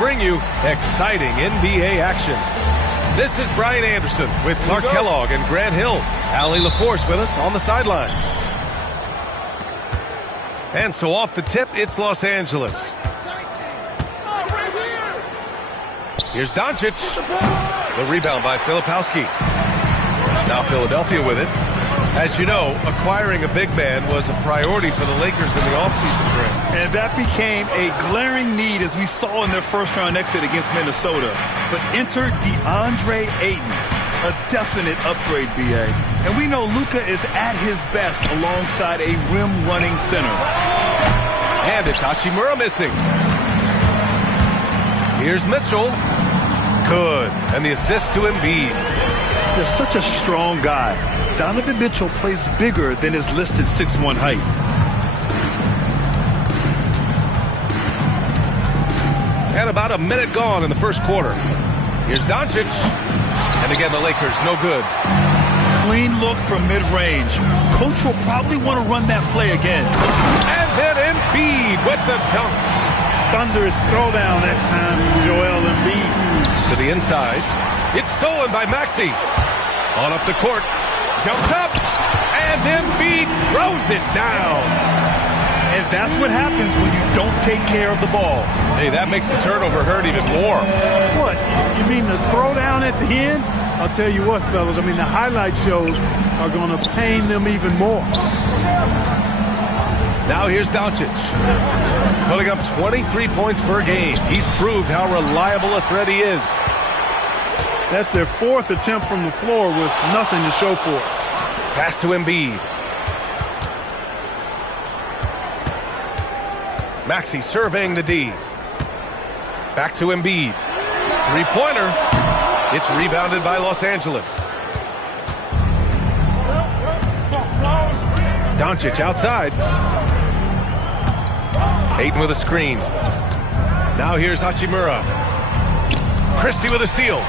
bring you exciting NBA action. This is Brian Anderson with Clark Kellogg and Grant Hill. Allie LaForce with us on the sidelines. And so off the tip, it's Los Angeles. Here's Doncic. The rebound by Filipowski. Now Philadelphia with it. As you know, acquiring a big man was a priority for the Lakers in the offseason, Grant. And that became a glaring need as we saw in their first-round exit against Minnesota. But enter DeAndre Ayton, a definite upgrade, B.A. And we know Luka is at his best alongside a rim-running center. And it's Hachimura missing. Here's Mitchell. Good. And the assist to Embiid. They're such a strong guy. Donovan Mitchell plays bigger than his listed 6'1" height. And about a minute gone in the first quarter. Here's Doncic. And again, the Lakers, no good. Clean look from mid-range. Coach will probably want to run that play again. And then Embiid with the dunk. Thunderous throwdown that time from Joel Embiid. To the inside. It's stolen by Maxey. On up the court. Jumps up. And Embiid throws it down. And that's what happens when you don't take care of the ball. Hey, that makes the turnover hurt even more. What? You mean the throwdown at the end? I'll tell you what, fellas. I mean, the highlight shows are going to pain them even more. Now here's Doncic. Putting up 23 points per game. He's proved how reliable a threat he is. That's their fourth attempt from the floor with nothing to show for it. Pass to Embiid. Maxey surveying the D. Back to Embiid. Three-pointer. It's rebounded by Los Angeles. Doncic outside. Ayton with a screen. Now here's Hachimura. Christie with a steal.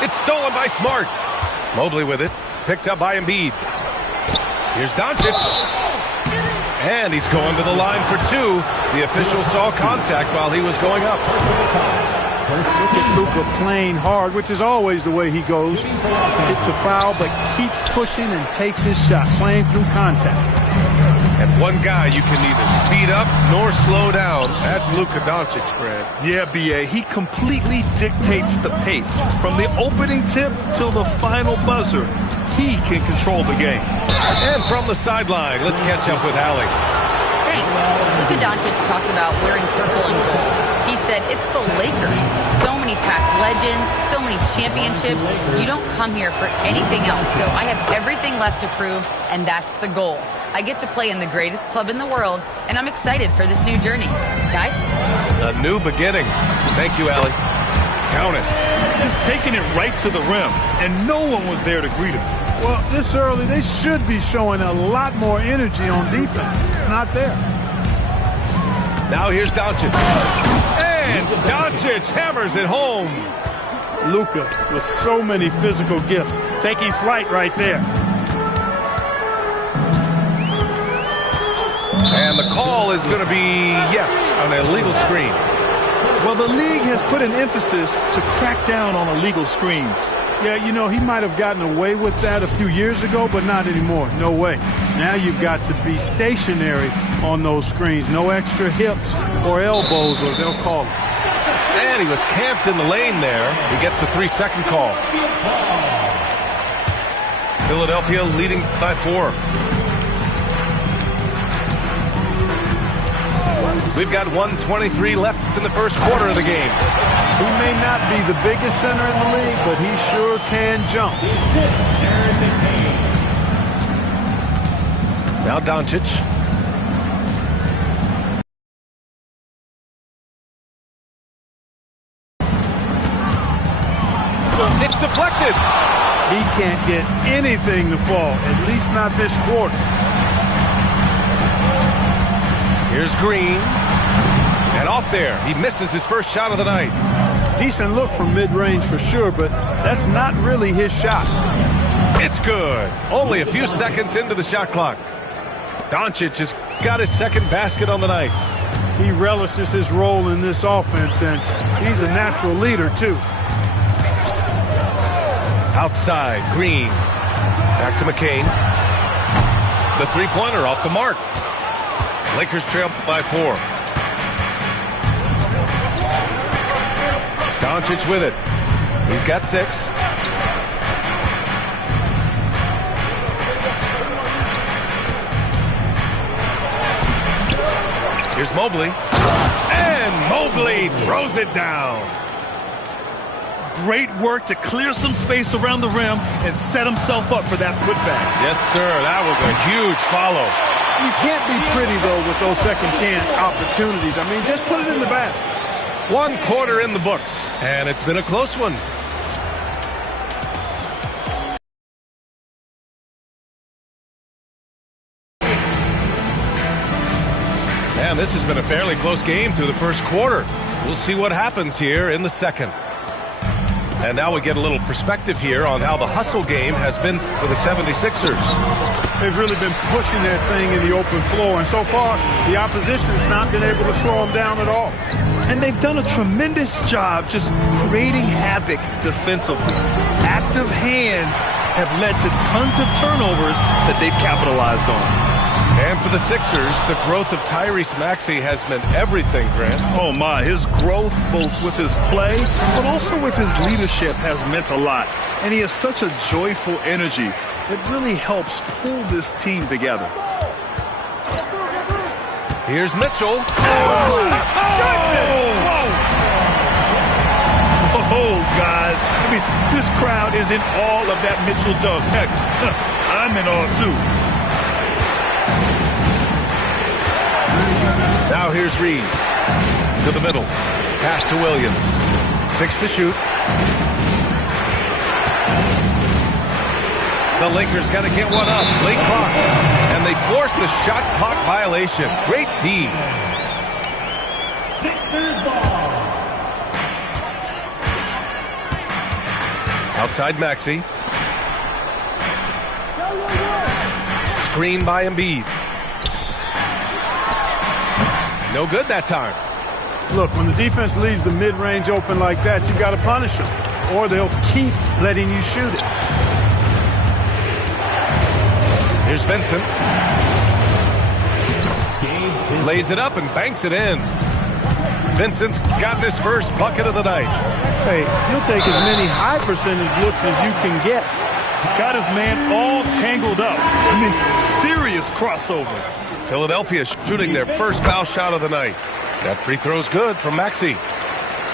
It's stolen by Smart. Mobley with it. Picked up by Embiid. Here's Doncic. And he's going to the line for two. The official saw contact while he was going up. Look at Luka playing hard, which is always the way he goes. It's a foul, but keeps pushing and takes his shot, playing through contact. And one guy you can neither speed up nor slow down. That's Luka Doncic, Grant. Yeah, B.A. He completely dictates the pace. From the opening tip till the final buzzer, he can control the game. And from the sideline, let's catch up with Allie. Thanks. Luka Doncic talked about wearing purple and gold. He said, it's the Lakers. So many past legends, so many championships. You don't come here for anything else. So I have everything left to prove, and that's the goal. I get to play in the greatest club in the world, and I'm excited for this new journey. Guys? A new beginning. Thank you, Allie. Count it. Just taking it right to the rim, and no one was there to greet him. Well, this early, they should be showing a lot more energy on defense. It's not there. Now here's Doncic. And Doncic hammers it home. Luka with so many physical gifts. Taking flight right there. And the call is going to be, yes, an illegal screen. Well, the league has put an emphasis to crack down on illegal screens. Yeah, you know, he might have gotten away with that a few years ago, but not anymore. No way. Now you've got to be stationary on those screens. No extra hips or elbows, or they'll call it. And he was camped in the lane there. He gets a 3-second call. Philadelphia leading by 4. We've got 1:23 left in the first quarter of the game. He may not be the biggest center in the league, but he sure can jump. Now Doncic. It's deflected. He can't get anything to fall, at least not this quarter. Here's Green. And off there. He misses his first shot of the night. Decent look from mid-range for sure, but that's not really his shot. It's good. Only a few seconds into the shot clock. Doncic has got his second basket on the night. He relishes his role in this offense, and he's a natural leader, too. Outside, Green. Back to McCain. The three-pointer off the mark. Lakers trail by 4. Doncic with it. He's got 6. Here's Mobley. And Mobley throws it down. Great work to clear some space around the rim and set himself up for that putback. Yes, sir. That was a huge follow. You can't be pretty, though, with those second chance opportunities. I mean, just put it in the basket. 1 quarter in the books, and it's been a close one. And this has been a fairly close game through the first quarter. We'll see what happens here in the second. And now we get a little perspective here on how the hustle game has been for the 76ers. They've really been pushing that thing in the open floor, and so far, the opposition's not been able to slow them down at all. And they've done a tremendous job just creating havoc defensively. Active hands have led to tons of turnovers that they've capitalized on. And for the Sixers, the growth of Tyrese Maxey has meant everything, Grant. Oh, my. His growth, both with his play, but also with his leadership, has meant a lot. And he has such a joyful energy that really helps pull this team together. Here's Mitchell. Oh, guys. I mean, this crowd is in awe of that Mitchell dunk. Heck, I'm in awe, too. Now here's Reeves to the middle. Pass to Williams. 6 to shoot. The Lakers got to get one up. Late clock. And they force the shot clock violation. Great D. Sixers ball. Outside Maxey. Screen by Embiid. No good that time. Look, when the defense leaves the mid-range open like that, you've got to punish them, or they'll keep letting you shoot it. Here's Vincent. Lays it up and banks it in. Vincent's got his first bucket of the night. Hey, he'll take as many high percentage looks as you can get. Got his man all tangled up. I mean, serious crossover. Philadelphia shooting their first foul shot of the night. That free throw's good from Maxey.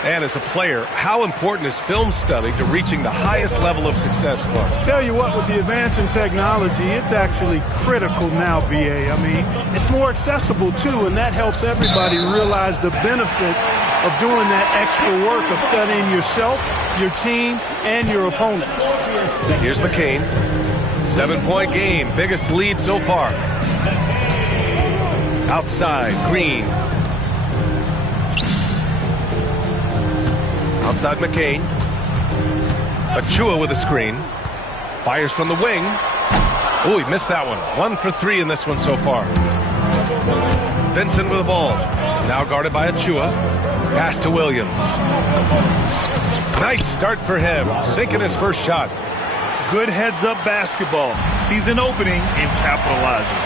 And as a player, how important is film study to reaching the highest level of success, Clark? Tell you what, with the advance in technology, it's actually critical now, BA. I mean, it's more accessible, too, and that helps everybody realize the benefits of doing that extra work of studying yourself, your team, and your opponent. Here's McCain. 7-point game. Biggest lead so far. Outside, Green. Outside McCain. Achua with a screen. Fires from the wing. Oh, he missed that one. 1 for 3 in this one so far. Vincent with the ball. Now guarded by Achua. Pass to Williams. Nice start for him. Sinking his first shot. Good heads-up basketball. Sees an opening and capitalizes.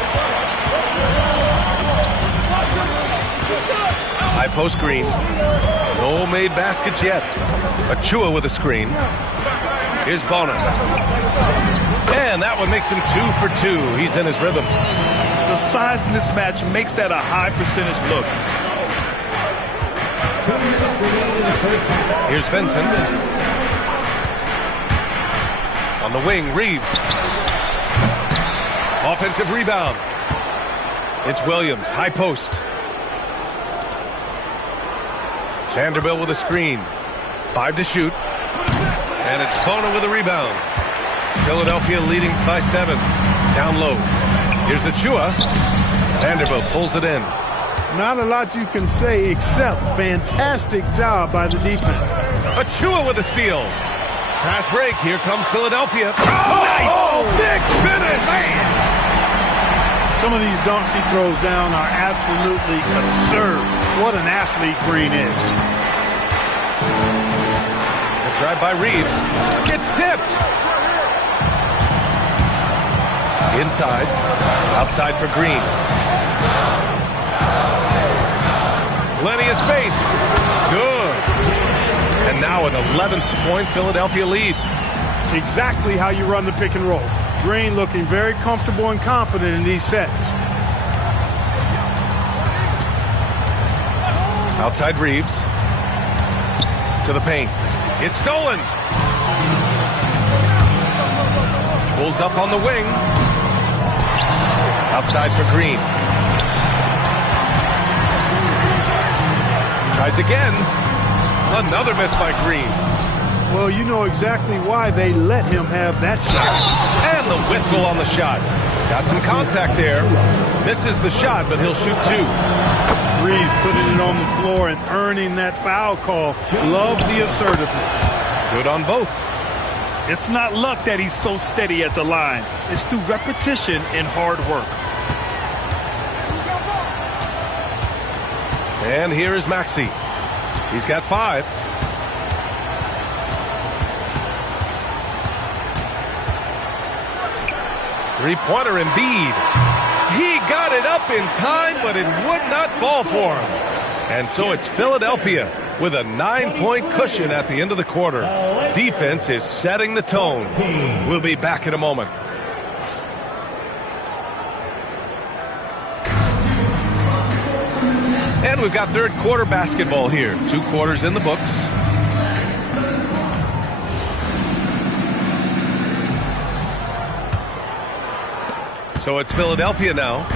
High post Green. No made baskets yet. Achua with a screen. Here's Bonin. And that one makes him 2 for 2. He's in his rhythm. The size mismatch makes that a high percentage look. Here's Vincent. On the wing, Reeves. Offensive rebound. It's Williams, high post. Vanderbilt with a screen. 5 to shoot. And it's Bonin with a rebound. Philadelphia leading by 7. Down low. Here's Achua. Vanderbilt pulls it in. Not a lot you can say except fantastic job by the defense. Achua with a steal. Fast break. Here comes Philadelphia. Oh, nice! Big finish! Man. Some of these dunks he throws down are absolutely absurd. What an athlete Green is. The drive by Reeves. Gets tipped. Inside. Outside for Green. Plenty of space. Good. And now an 11-point Philadelphia lead. Exactly how you run the pick and roll. Green looking very comfortable and confident in these sets. Outside Reeves. To the paint. It's stolen. Pulls up on the wing. Outside for Green. Tries again. Another miss by Green. Well, you know exactly why they let him have that shot. And the whistle on the shot. Got some contact there. Misses the shot, but he'll shoot two. Reeves putting it on the floor and earning that foul call. Love the assertiveness. Good on both. It's not luck that he's so steady at the line. It's through repetition and hard work. And here is Maxey. He's got 5. Three-pointer Embiid. He got it up in time, but it would not fall for him. And so it's Philadelphia with a 9-point cushion at the end of the quarter. Defense is setting the tone. We'll be back in a moment. And we've got third quarter basketball here. 2 quarters in the books. So it's Philadelphia now.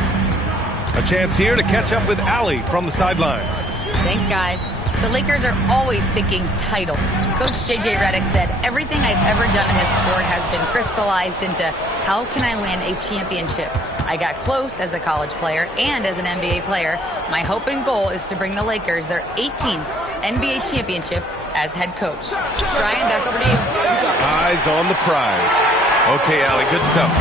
A chance here to catch up with Allie from the sideline. Thanks, guys. The Lakers are always thinking title. Coach J.J. Redick said, everything I've ever done in this sport has been crystallized into how can I win a championship? I got close as a college player and as an NBA player. My hope and goal is to bring the Lakers their 18th NBA championship as head coach. Brian, back over to you. Eyes on the prize. Okay, Allie, good stuff.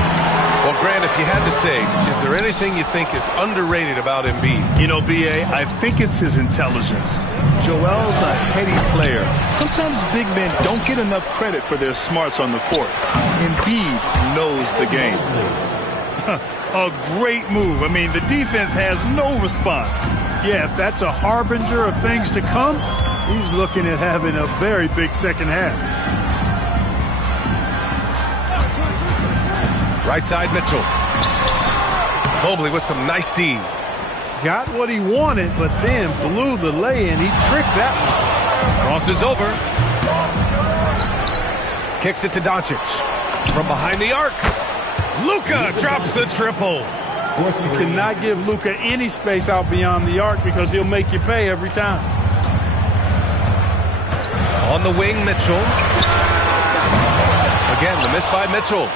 Well, Grant, if you had to say, is there anything you think is underrated about Embiid? You know, B.A., I think it's his intelligence. Joel's a heady player. Sometimes big men don't get enough credit for their smarts on the court. Embiid knows the game. A great move. I mean, the defense has no response. Yeah, if that's a harbinger of things to come, he's looking at having a very big second half. Right side, Mitchell. Mobley with some nice D. Got what he wanted, but then blew the lay-in. He tricked that one. Crosses over. Kicks it to Doncic. From behind the arc. Luka drops the triple. You cannot give Luka any space out beyond the arc because he'll make you pay every time. On the wing, Mitchell. Again, the miss by Mitchell.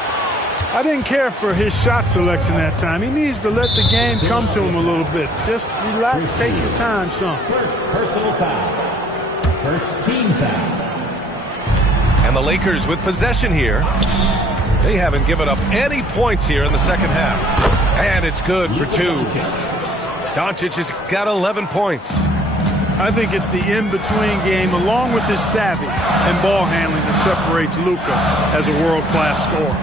I didn't care for his shot selection that time. He needs to let the game come to him a little bit. Just relax, take your time, son. First personal foul. First team foul. And the Lakers with possession here. They haven't given up any points here in the second half. And it's good for 2. Doncic has got 11 points. I think it's the in-between game, along with his savvy and ball handling, that separates Luka as a world-class scorer.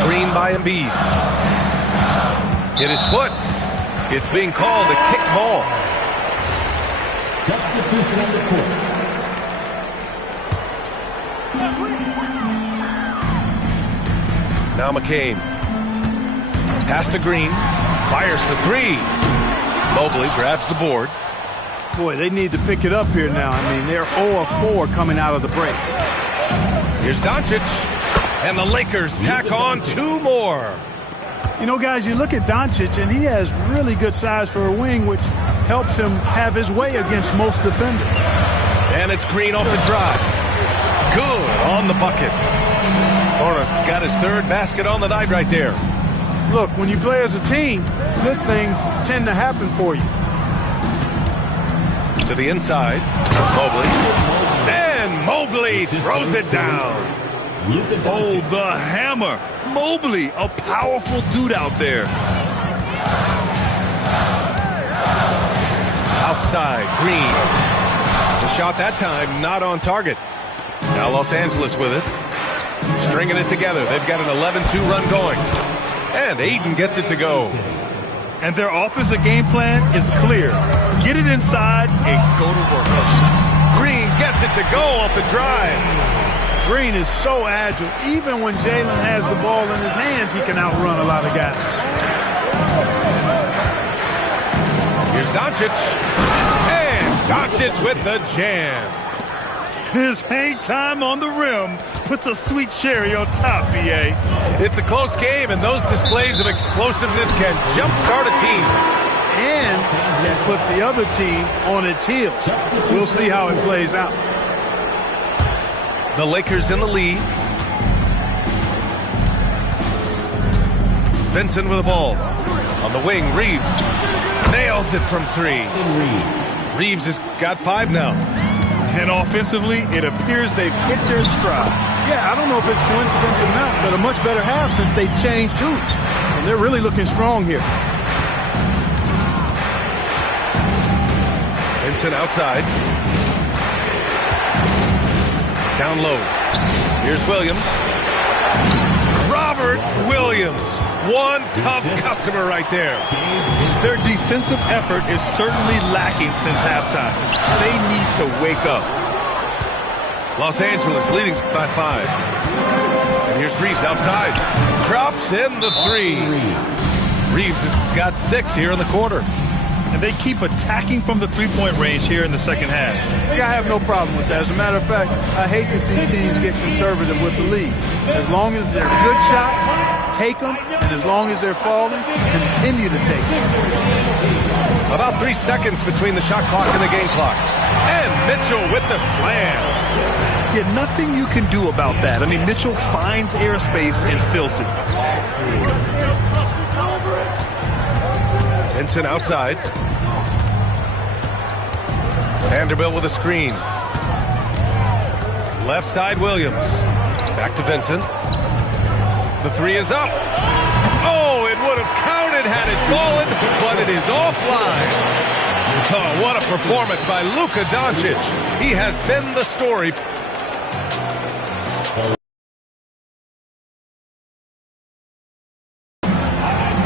Screen by Embiid. Hit his foot. It's being called a kick ball. Substitution on the court. Now McCain. Pass to Green. Fires for 3. Mobley grabs the board. Boy, they need to pick it up here now. I mean, they're 0 of 4 coming out of the break. Here's Doncic. And the Lakers tack on 2 more. You know, guys, you look at Doncic, and he has really good size for a wing, which helps him have his way against most defenders. And it's Green off the drive. Good on the bucket. Hornets got his 3rd basket on the night right there. Look, when you play as a team, good things tend to happen for you. To the inside. Mobley. And Mobley throws it down. Oh, the hammer. Mobley, a powerful dude out there. Outside, Green. The shot that time, not on target. Now Los Angeles with it. Stringing it together. They've got an 11-2 run going. And Aiden gets it to go. And their offensive game plan is clear. Get it inside and go to work. Green gets it to go off the drive. Green is so agile. Even when Jalen has the ball in his hands, he can outrun a lot of guys. Here's Doncic. And Doncic with the jam. His hang time on the rim puts a sweet cherry on top, B.A. It's a close game, and those displays of explosiveness can jumpstart a team. And can put the other team on its heels. We'll see how it plays out. The Lakers in the lead. Vincent with the ball. On the wing, Reeves nails it from three. Reeves has got 5 now. And offensively, it appears they've hit their stride. Yeah, I don't know if it's coincidence or not, but a much better half since they changed hoops. And they're really looking strong here. Vincent outside. Down low. Here's Williams. Robert Williams. One tough customer right there. Their defensive effort is certainly lacking since halftime. They need to wake up. Los Angeles leading by 5. And here's Reeves outside. Drops in the 3. Reeves has got 6 here in the quarter. And they keep attacking from the three-point range here in the second half. Yeah, I have no problem with that. As a matter of fact, I hate to see teams get conservative with the lead. As long as they're good shots, take them. And as long as they're falling, continue to take them. About 3 seconds between the shot clock and the game clock. And Mitchell with the slam. Yeah, nothing you can do about that. I mean, Mitchell finds airspace and fills it. Vincent outside. Vanderbilt with a screen. Left side, Williams. Back to Vincent. The 3 is up. Oh, it would have counted had it fallen, but it is offline. Oh, what a performance by Luka Doncic. He has been the story.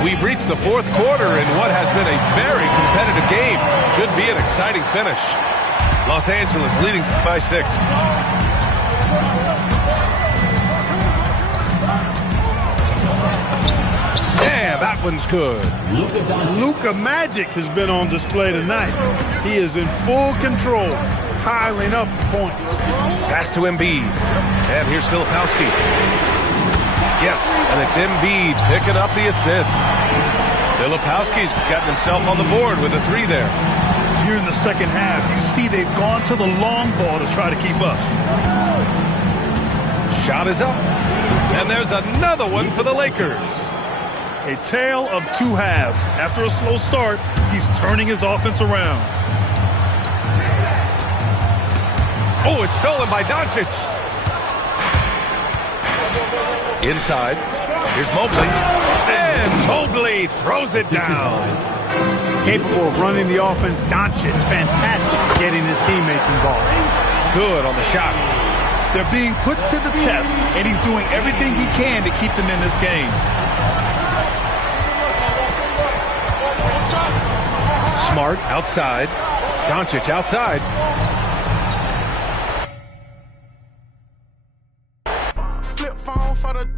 We've reached the 4th quarter in what has been a very competitive game. Should be an exciting finish. Los Angeles leading by 6. Yeah, that one's good. Luka Magic has been on display tonight. He is in full control, piling up the points. Pass to Embiid. And here's Filipowski. Yes, and it's Embiid picking up the assist. Filipowski's gotten himself on the board with a 3 there. Here in the second half, you see they've gone to the long ball to try to keep up. Shot is up. And there's another one for the Lakers. A tale of 2 halves. After a slow start, he's turning his offense around. Oh, it's stolen by Doncic. Inside. Here's Mobley. And Mobley throws it down. Capable of running the offense. Doncic, fantastic at getting his teammates involved. Good on the shot. They're being put to the test, and he's doing everything he can to keep them in this game. Smart outside. Doncic outside. Flip phone for the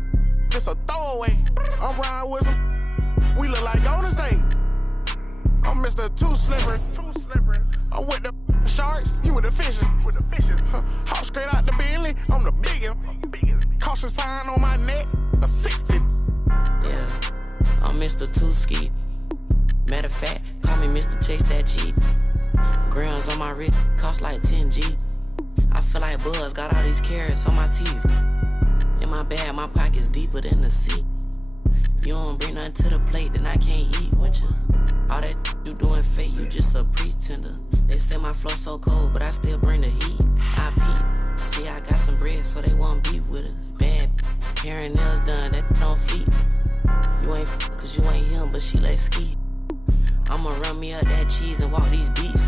just a throwaway. I'm riding with him. We look like Golden State. I'm Mr. Too Slippery. I'm with the sharks. You with the fishes. Hop straight out the Bentley. I'm the biggest. Caution sign on my neck. A 60. Yeah, I'm Mr. Too Ski. Matter of fact, call me Mr. Chase That Cheat. Grams on my wrist cost like 10G. I feel like Buzz got all these carrots on my teeth. In my bag, my pocket's deeper than the sea. You don't bring nothing to the plate, then I can't eat with you. All that you doing fake, you just a pretender. They say my flow so cold, but I still bring the heat. I peep, see I got some bread so they won't be with us. Bad hair and nails done, that don't fleet. You ain't cause you ain't him, but she like ski. I'ma run me up that cheese and walk these beats.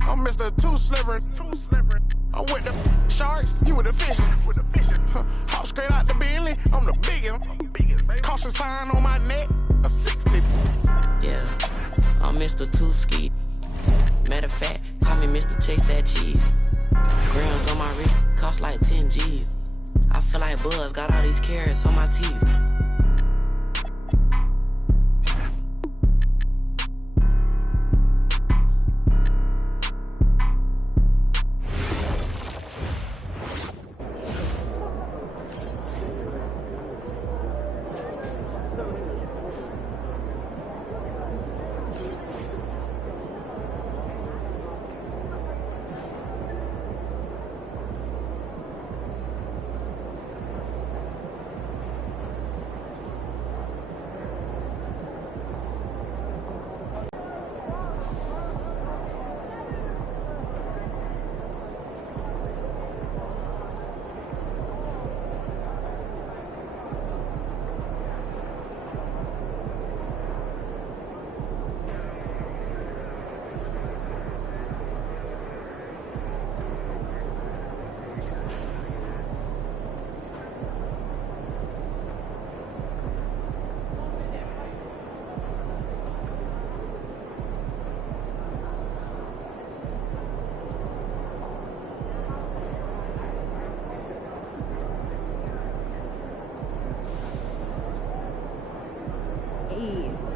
I'm Mr. Too Slippery. I'm with the sharks, you with the fishes. Hop straight out the Bentley, I'm the biggest. Caution sign on my neck, a 60. Yeah, I'm Mr. Too Ski. Matter of fact, call me Mr. Chase That Cheese. Grams on my wrist, cost like 10 G's. I feel like Buzz, got all these carrots on my teeth.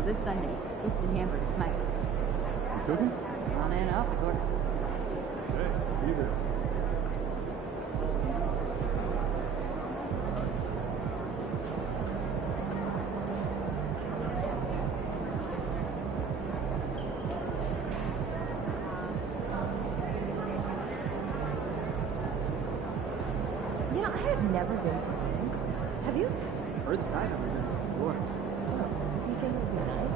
This Sunday, hoops and hamburgers, my place. You cooking? On and off, Gordon. Hey, either. You know, I have never been to London. Have you? Heard the side of it is New York. Do you think it would be nice?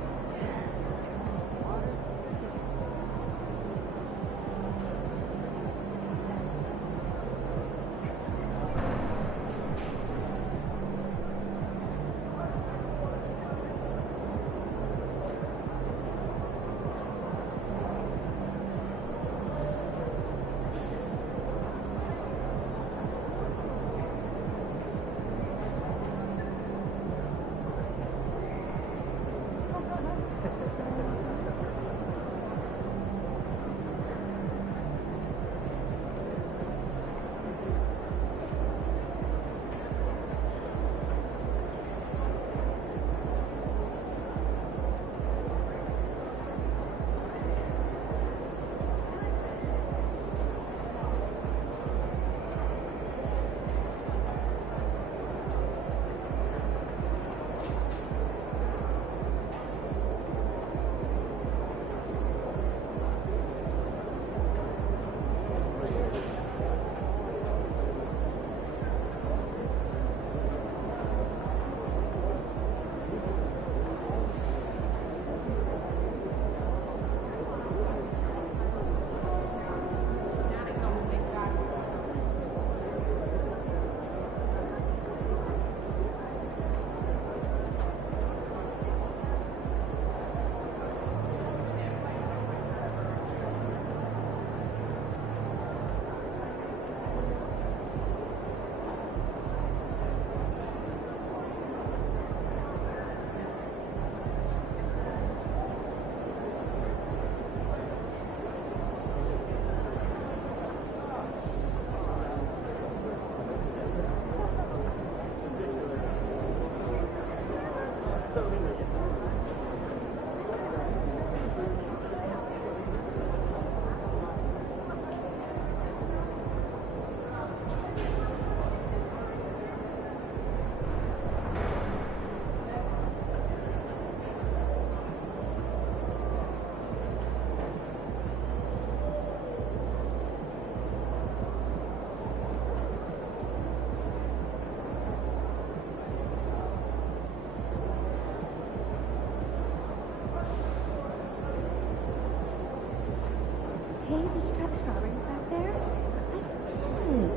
Hey, did you try the strawberries back there? I did.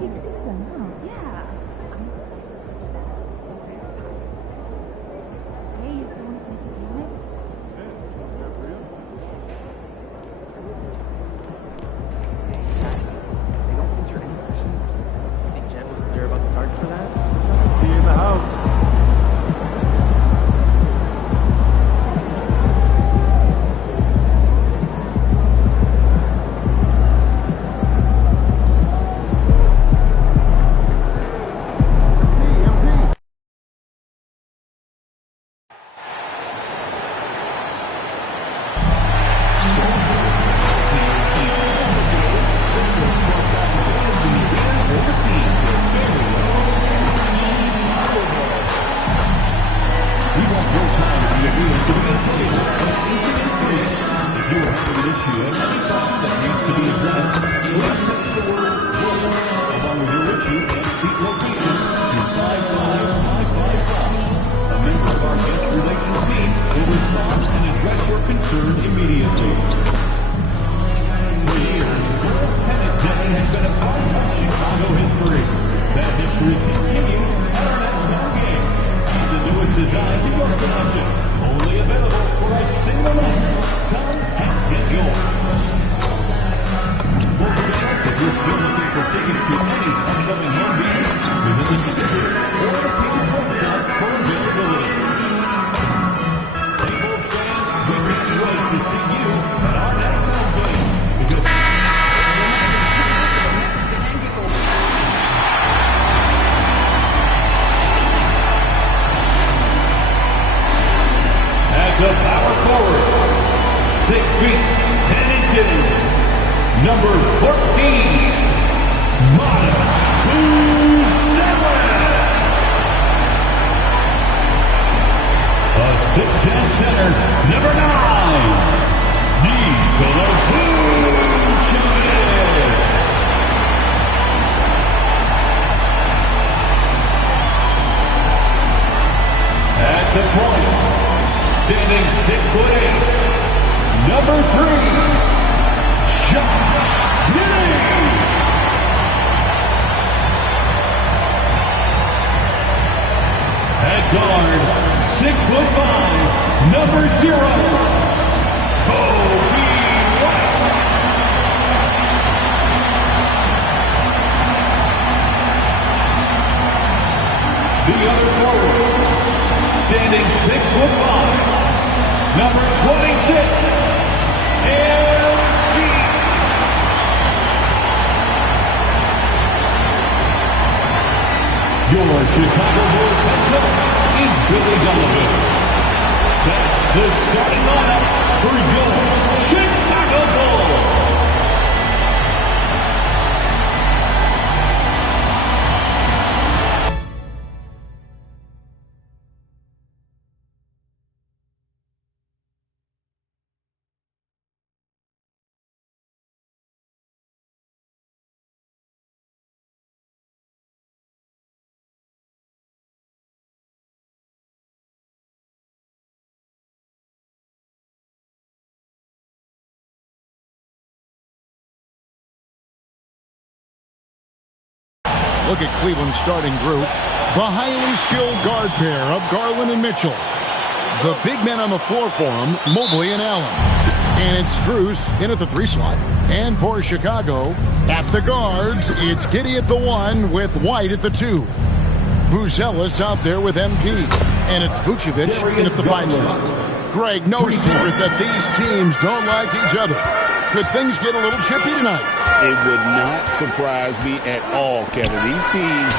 Peak season, huh? Yeah. I'm excited. Hey, you feeling fantastic? They don't feature any teams. St. Jen was clear about the target for that. Be in the house. The power forward, 6 feet, 10 inches, number 14, Modest a 6'10" center, number 9, Nikola Vucevic. At the point, standing 6'8", number 3, Josh Giddey. At guard, 6'5", number 0, Kobe White. The other forward, standing 6'5", number 26, LG. Your Chicago Bulls head coach is Billy Donovan. That's the starting lineup for your Chicago Bulls. Look at Cleveland's starting group. The highly skilled guard pair of Garland and Mitchell. The big men on the floor for them, Mobley and Allen. And it's Strus in at the 3 slot. And for Chicago, at the guards, it's Giddey at the 1 with White at the 2. Buzelis out there with MP. And it's Vucevic in at the 5 slot. Greg, no secret that these teams don't like each other. Could things get a little chippy tonight? It would not surprise me at all, Kevin. These teams,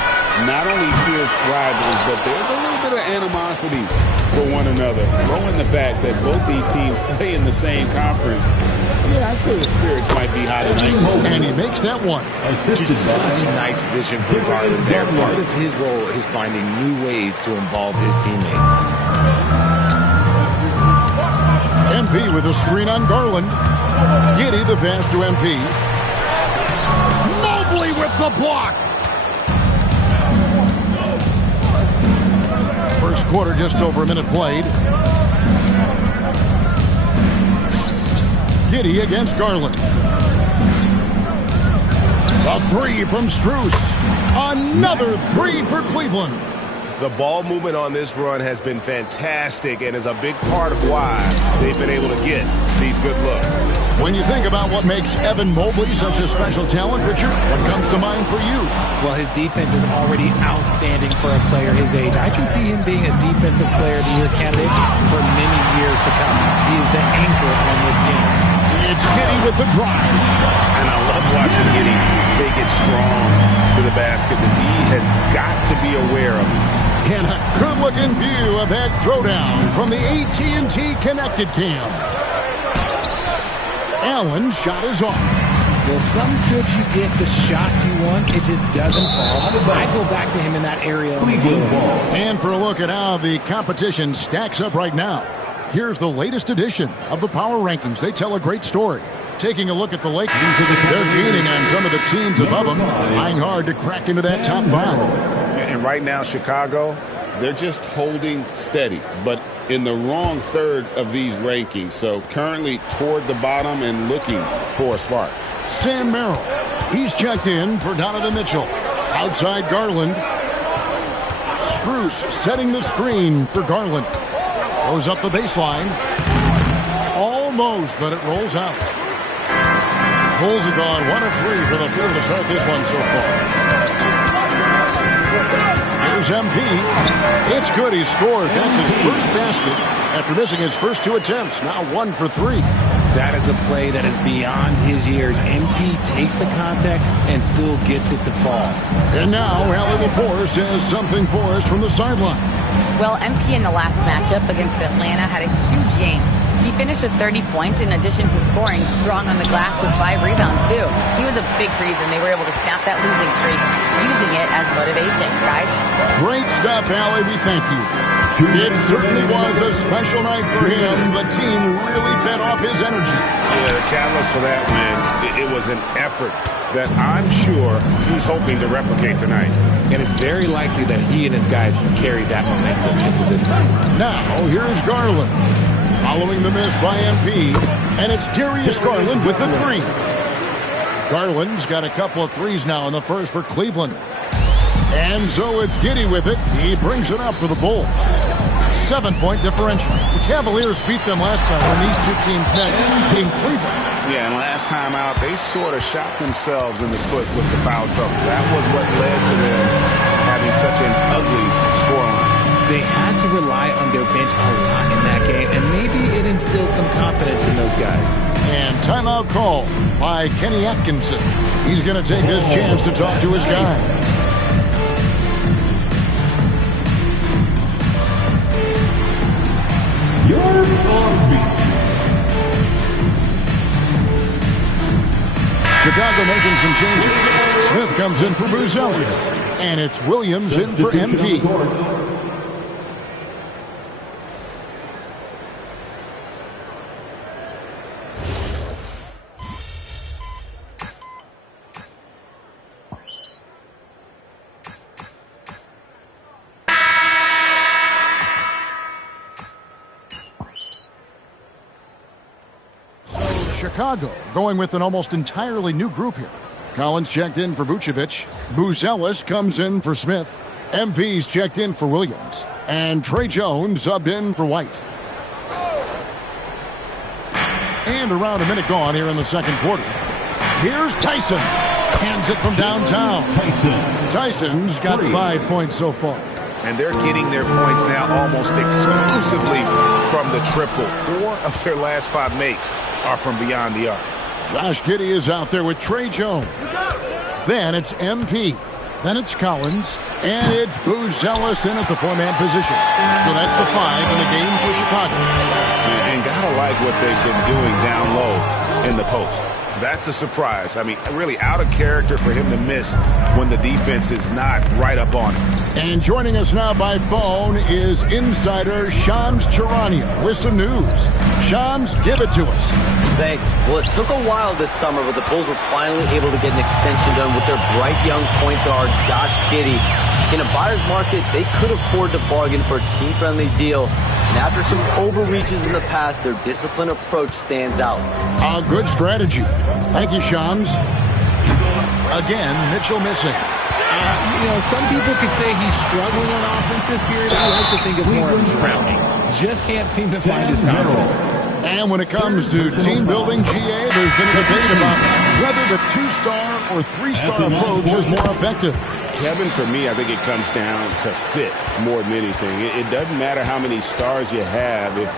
not only fierce rivals, but there's a little bit of animosity for one another. Throw in the fact that both these teams play in the same conference. Yeah, I'd say the spirits might be high tonight. And he makes that one. Just such nice vision for Garland there. Part of his role is finding new ways to involve his teammates. MP with a screen on Garland. Giddey the pass to MP. Mobley with the block. First quarter, just over a minute played. Giddey against Garland. A three from Strus. Another three for Cleveland. The ball movement on this run has been fantastic and is a big part of why they've been able to get these good looks. When you think about what makes Evan Mobley such a special talent, Richard, what comes to mind for you? Well, his defense is already outstanding for a player his age. I can see him being a defensive player of the year candidate for many years to come. He is the anchor on this team. It's Giddey with the drive. And I love watching Giddey take it strong to the basket. The D has got to be aware of it. And a good-looking view of that throwdown from the AT&T Connected Cam. Allen's shot is off. Well, some trips you get the shot you want, it just doesn't fall. I go back to him in that area. And for a look at how the competition stacks up right now, here's the latest edition of the Power Rankings. They tell a great story. Taking a look at the Lakers, they're gaining on some of the teams above them, trying hard to crack into that top five. And right now, Chicago, they're just holding steady, but in the wrong third of these rankings. So currently toward the bottom and looking for a spark. Sam Merrill, he's checked in for Donovan Mitchell. Outside Garland. Strus setting the screen for Garland. Goes up the baseline. Almost, but it rolls out. Bulls have gone 1 of 3 for the field to start this one so far. Here's MP. It's good. He scores. That's his first basket after missing his first 2 attempts. Now 1 for 3. That is a play that is beyond his years. MP takes the contact and still gets it to fall. And now Allie LaForce has something for us from the sideline. Well, MP in the last matchup against Atlanta had a huge game. He finished with 30 points in addition to scoring strong on the glass with 5 rebounds, too. He was a big reason they were able to snap that losing streak, using it as motivation, guys. Great stuff, Allie. We thank you. It certainly was a special night for him. The team really fed off his energy. Yeah, the catalyst for that win, it was an effort that I'm sure he's hoping to replicate tonight. And it's very likely that he and his guys can carry that momentum into this fight. Now, here's Garland. Following the miss by MP, and it's Darius Garland with the 3. Garland's got a couple of threes now in the first for Cleveland. And so it's Giddey with it. He brings it up for the Bulls. 7-point differential. The Cavaliers beat them last time when these two teams met in Cleveland. Yeah, and last time out, they sort of shot themselves in the foot with the foul trouble. That was what led to them having such an ugly scoreline. They had to rely on their bench a lot in that game, and maybe it instilled some confidence in those guys. And timeout call by Kenny Atkinson. He's going to take this chance to talk to his guy. You're on beat. Chicago making some changes. Smith comes in for Boozelli. And it's Williams in for MP. Chicago going with an almost entirely new group here. Collins checked in for Vucevic. Boozellis comes in for Smith. MP's checked in for Williams. And Trey Jones subbed in for White. And around a minute gone here in the second quarter. Here's Tyson. Hands it from downtown. Tyson's got 5 points so far. And they're getting their points now almost exclusively from the triple. 4 of their last 5 makes are from beyond the arc. Josh Giddey is out there with Trey Jones. Then it's MP. Then it's Collins. And it's Boozellis in at the 4-man position. So that's the 5 in the game for Chicago. And gotta like what they've been doing down low in the post. That's a surprise. I mean, really out of character for him to miss when the defense is not right up on him. And joining us now by phone is insider Shams Charania with some news. Shams, give it to us. Thanks. Well, it took a while this summer, but the Bulls were finally able to get an extension done with their bright young point guard, Josh Giddey. In a buyer's market, they could afford to bargain for a team-friendly deal. And after some overreaches in the past, their disciplined approach stands out. A good strategy. Thank you, Shams. Again, Mitchell missing. Some people could say he's struggling on offense this period. I like to think of more of drowning. Just can't seem to find his confidence. And when it comes to team building, GA, there's been a debate about whether the 2-star or 3-star approach is more effective. Kevin, for me, I think it comes down to fit more than anything. It doesn't matter how many stars you have if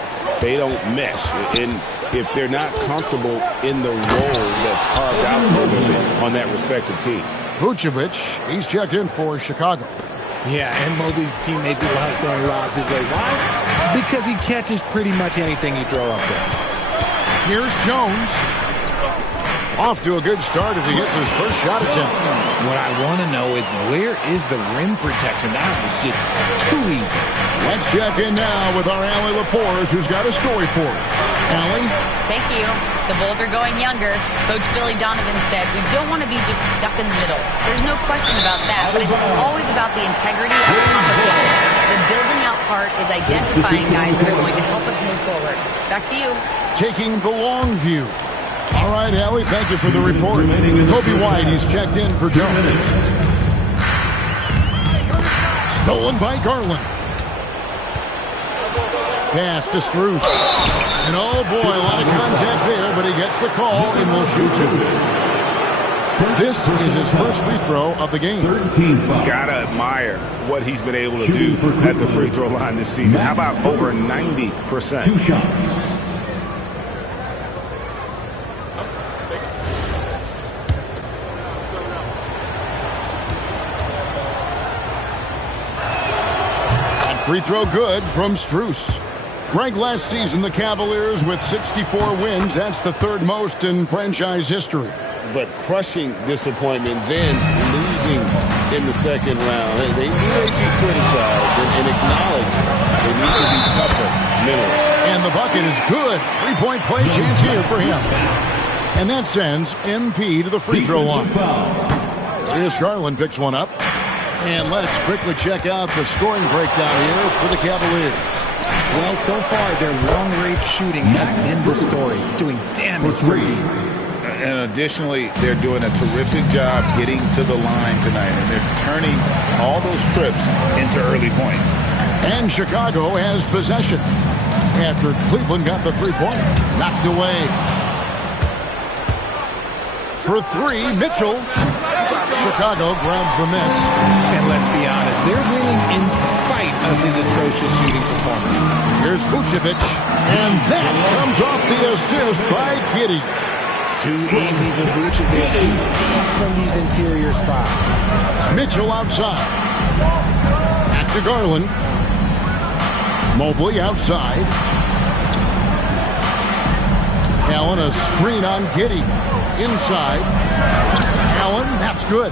they don't mesh. And if they're not comfortable in the role that's carved out for them on that respective team. Vucevic, he's checked in for Chicago. Yeah, and Mobley's teammates will have throwing lobs his way. Why? Because he catches pretty much anything you throw up there. Here's Jones. Off to a good start as he gets his first shot attempt. What I want to know is where is the rim protection? That was just too easy. Let's check in now with our Allie LaForce, who's got a story for us. Allie? Thank you. The Bulls are going younger. Coach Billy Donovan said, we don't want to be just stuck in the middle. There's no question about that, but it's always about the integrity of the competition. The building out part is identifying guys that are going to help us move forward. Back to you. Taking the long view. All right, Allie, thank you for the report. Kobe White, he's checked in for Jones. Stolen by Garland. Pass to Strus. And oh boy, a lot of contact there, but he gets the call and will shoot two. This is his first free throw of the game. Gotta admire what he's been able to do at the free throw line this season. How about over 90%? 2 shots. Free throw good from Strus. Greg, last season, the Cavaliers with 64 wins. That's the third most in franchise history. But crushing disappointment, then losing in the second round. They knew they'd be criticized and acknowledged they need to be tougher mentally. And the bucket is good. Three-point play chance here for him. And that sends MP to the free throw line. Here's Garland, picks one up. And let's quickly check out the scoring breakdown here for the Cavaliers. Well, so far, their long-range shooting has been the story, doing damage for deep. And additionally, they're doing a terrific job getting to the line tonight. And they're turning all those trips into early points. And Chicago has possession after Cleveland got the three-pointer. Knocked away. For three, Mitchell. Chicago grabs the miss. And let's be honest, they're winning in spite of his atrocious shooting performance. Here's Vucevic. And that comes off the assist by Giddey. Too easy for Vucevic. He feeds from these interior spots. Mitchell outside. Back to Garland. Mobley outside. Allen, a screen on Giddey. Inside. Allen, that's good.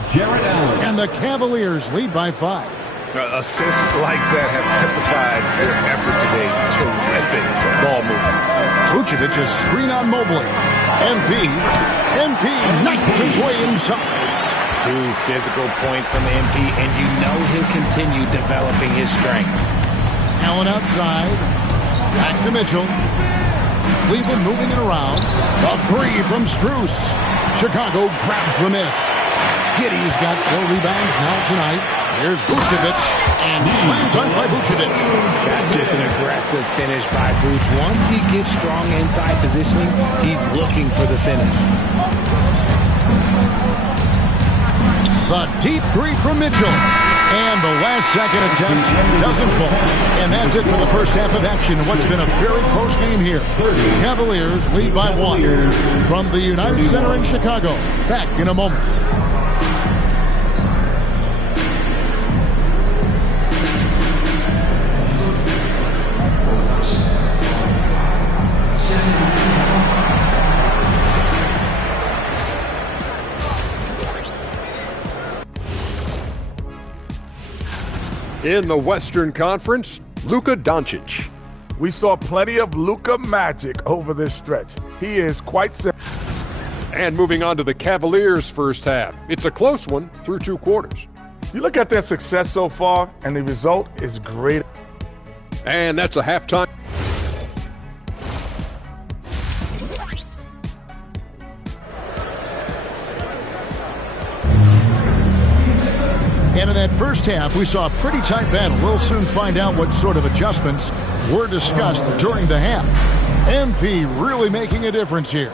And the Cavaliers lead by 5. Assists like that have typified their effort today. Terrific ball movement. Vucevic is screen on Mobley. MP knifes his way inside. 2 physical points from MP, and you know he'll continue developing his strength. Allen outside. Back to Mitchell. Cleveland moving it around. A 3 from Strus. Chicago grabs the miss. Giddey's got 4 rebounds now tonight. Here's Vucevic, and slam dunk by Vucevic. That's just an aggressive finish by Vuce. Once he gets strong inside positioning, he's looking for the finish. The deep 3 from Mitchell. And the last second attempt doesn't fall. And that's it for the first half of action. What's been a very close game here. Cavaliers lead by 1. From the United Center in Chicago. Back in a moment. In the Western Conference, Luka Doncic. We saw plenty of Luka magic over this stretch. He is quite simple. And moving on to the Cavaliers' first half. It's a close one through 2 quarters. You look at their success so far, and the result is great. And that's a halftime. And in that first half, we saw a pretty tight battle. We'll soon find out what sort of adjustments were discussed during the half. MP really making a difference here.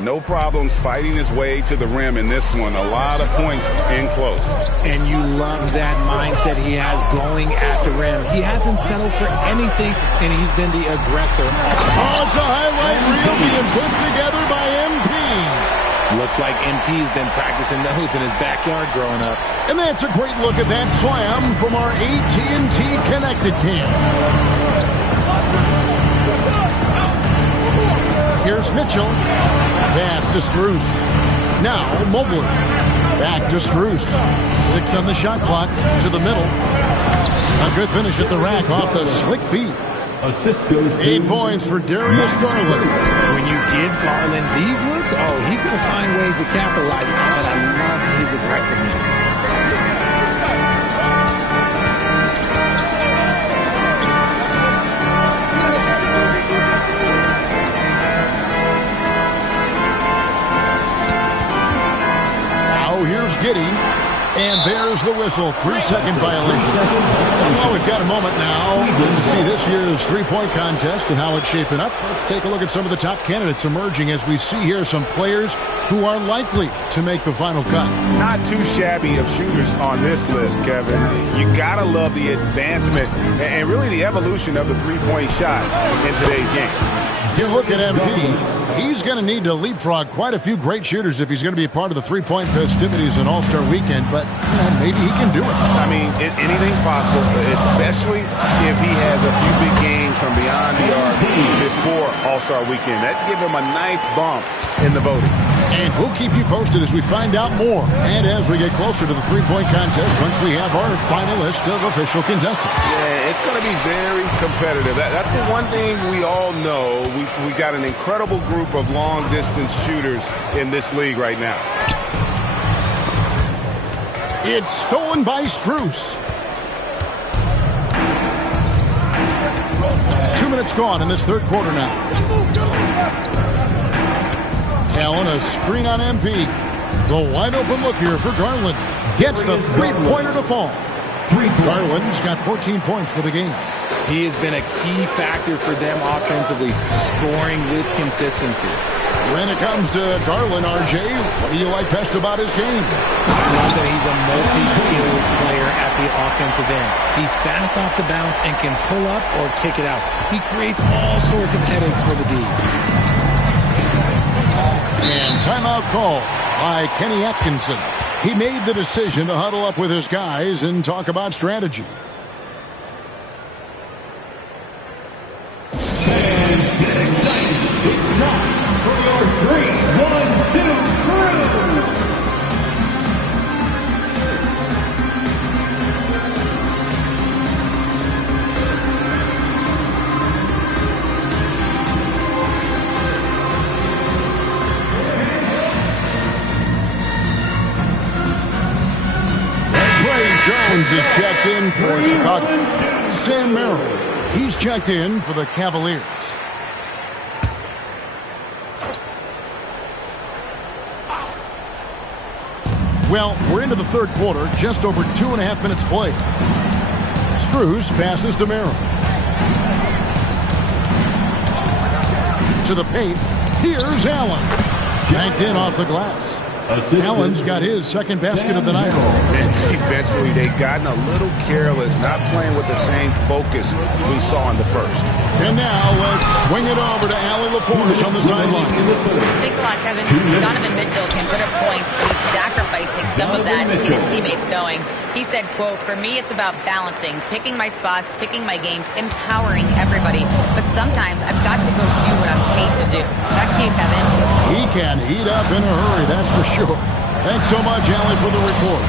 No problems fighting his way to the rim in this one. A lot of points in close. And you love that mindset he has going at the rim. He hasn't settled for anything, and he's been the aggressor. Oh, it's a highlight reel being put together by MP. Looks like MP's been practicing those in his backyard growing up. And that's a great look at that slam from our AT&T Connected Cam. Here's Mitchell. Pass to Strus. Now Mobley. Back to Strus. 6 on the shot clock. To the middle. A good finish at the rack off the slick feed. 8 points for Darius Garland. When you give Garland these looks, he's going to find ways to capitalize. But I love his aggressiveness. Here's Giddey, and there's the whistle. 3-second violation. Well, we've got a moment now to see this year's three-point contest and how it's shaping up. Let's take a look at some of the top candidates emerging as we see here some players who are likely to make the final cut. Not too shabby of shooters on this list, Kevin. You gotta love the advancement and really the evolution of the three-point shot in today's game. You look at MP. He's going to need to leapfrog quite a few great shooters if he's going to be a part of the three-point festivities on All-Star Weekend, but maybe he can do it. I mean, anything's possible, especially if he has a few big games from beyond the arc before All-Star Weekend. That'd give him a nice bump in the voting. And we'll keep you posted as we find out more and as we get closer to the three-point contest once we have our final list of official contestants. Yeah, it's going to be very competitive. That's the one thing we all know. We got an incredible group of long-distance shooters in this league right now. It's stolen by Strus. 2 minutes gone in this third quarter now. Allen, a screen on MP. The wide open look here for Garland. Gets the three-pointer to fall. Garland's got 14 points for the game. He has been a key factor for them offensively, scoring with consistency. When it comes to Garland, RJ, what do you like best about his game? I love that he's a multi-skilled player at the offensive end. He's fast off the bounce and can pull up or kick it out. He creates all sorts of headaches for the D. And timeout call by Kenny Atkinson. He made the decision to huddle up with his guys and talk about strategy. And get excited. It's time for your 3-1-2 crew. Jones is checked in for Chicago. Sam Merrill, he's checked in for the Cavaliers. Well, we're into the third quarter, just over 2.5 minutes played. Strus passes to Merrill. To the paint, here's Allen. Banked in off the glass. Allen's got his second basket of the night. And eventually they've gotten a little careless, not playing with the same focus we saw in the first. And now let's swing it over to Allie LaForge on the sideline. Thanks a lot, Kevin. Donovan Mitchell can put up points, but he's sacrificing some of that to get his teammates going. He said, quote, "For me, it's about balancing, picking my spots, picking my games, empowering everybody. But sometimes I've got to go do what I'm paid to do." Back to you, Kevin. He can heat up in a hurry, that's for sure. Thanks so much, Allie, for the report.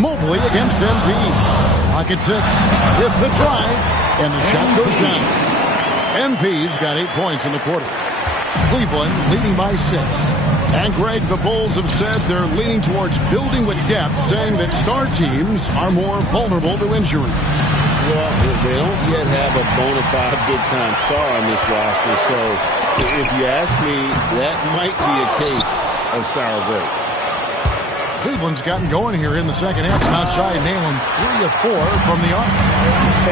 Mobley against MP. Pocket 6 with the drive, and the shot goes down. MP's got 8 points in the quarter. Cleveland leading by 6. And Greg, the Bulls have said they're leaning towards building with depth, saying that star teams are more vulnerable to injury. Well, they don't yet have a bona fide big-time star on this roster, so if you ask me, that might be a case of sour grapes. Cleveland's gotten going here in the second half. Outside, nailing 3 of 4 from the arc.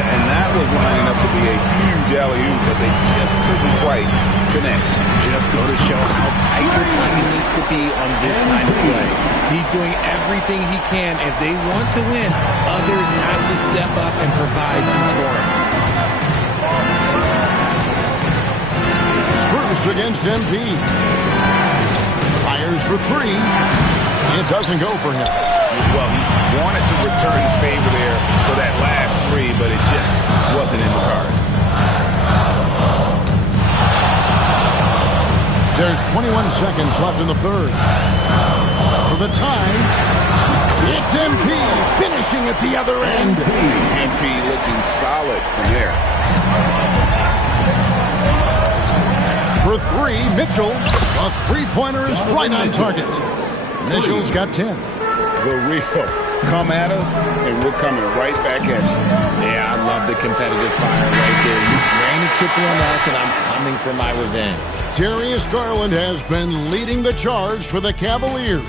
And that was lining up to be a huge alley-oop, but they just couldn't quite connect. Just go to show how tight your timing needs to be on this kind of play. He's doing everything he can. If they want to win, others have to step up and provide some scoring. Spruce against MP. Fires for 3. It doesn't go for him. Well, he wanted to return the favor there for that last 3, but it just wasn't in the cards. There's 21 seconds left in the third. For the tie, it's MP finishing at the other end. MP looking solid from there. For 3, Mitchell. A three-pointer is right on target. Mitchell's got 10. The real. Come at us, and we're coming right back at you. Yeah, I love the competitive fire right there. You drain a triple on us, and I'm coming for my revenge. Darius Garland has been leading the charge for the Cavaliers.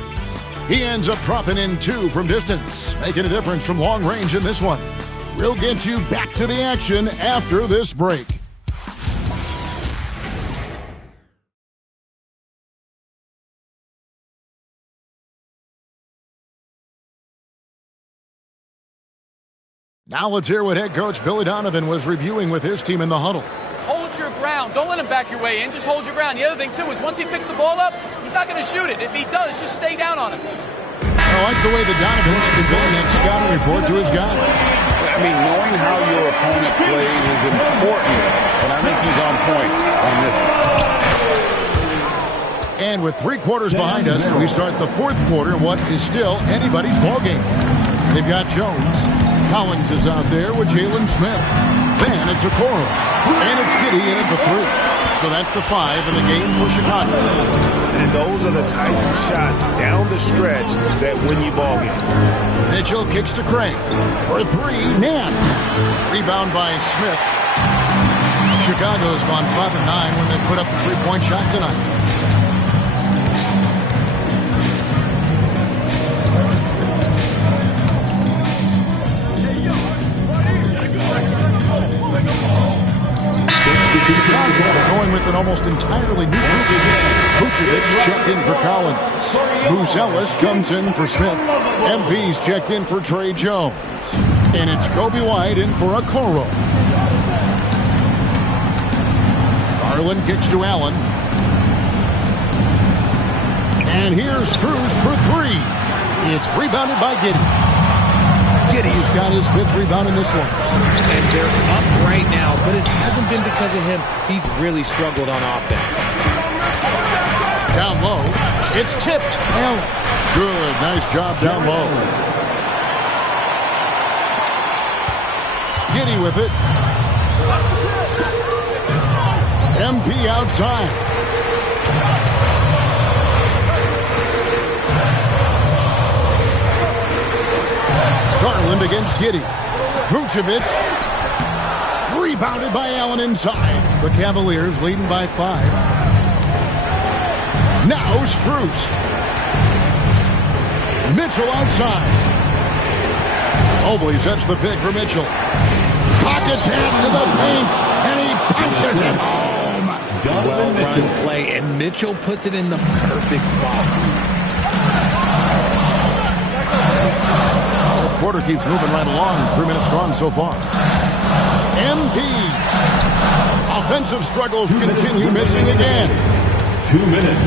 He ends up dropping in 2 from distance, making a difference from long range in this one. We'll get you back to the action after this break. Now let's hear what head coach Billy Donovan was reviewing with his team in the huddle. Hold your ground. Don't let him back your way in. Just hold your ground. The other thing, too, is once he picks the ball up, he's not going to shoot it. If he does, just stay down on him. I like the way the Donovan's conveying that scouting report to his guys. I mean, knowing how your opponent plays is important, and I think he's on point on this one. And with 3 quarters behind us, we start the 4th quarter in what is still anybody's ballgame. They've got Jones. Collins is out there with Jalen Smith. Then it's Okoro. And it's Giddey in at the 3. So that's the 5 in the game for Chicago. And those are the types of shots down the stretch that win you ball games. Mitchell kicks to Craig. For 3, Nance. Rebound by Smith. Chicago's gone 5 of 9 when they put up the 3-point shot tonight. Going with an almost entirely new group. Vucevic checked in for Collins. Buzelis comes in for Smith. MP's checked in for Trey Jones. And it's Kobe White in for Okoro. Garland kicks to Allen. And here's Cruz for 3. It's rebounded by Giddey. Giddey's got his 5th rebound in this one. And they're up right now, but it hasn't been because of him. He's really struggled on offense. Down low, it's tipped. Allen. Good, nice job down low. Giddey with it. MP outside. Garland against Giddey. Vucevic. Rebounded by Allen inside. The Cavaliers leading by 5. Now Strus. Mitchell outside. Mobley sets the pick for Mitchell. Pocket pass to the paint. And he punches it home. Well-run play, and Mitchell puts it in the perfect spot. Quarter keeps moving right along. 3 minutes gone so far. MP. Offensive struggles continue, missing again. 2 minutes.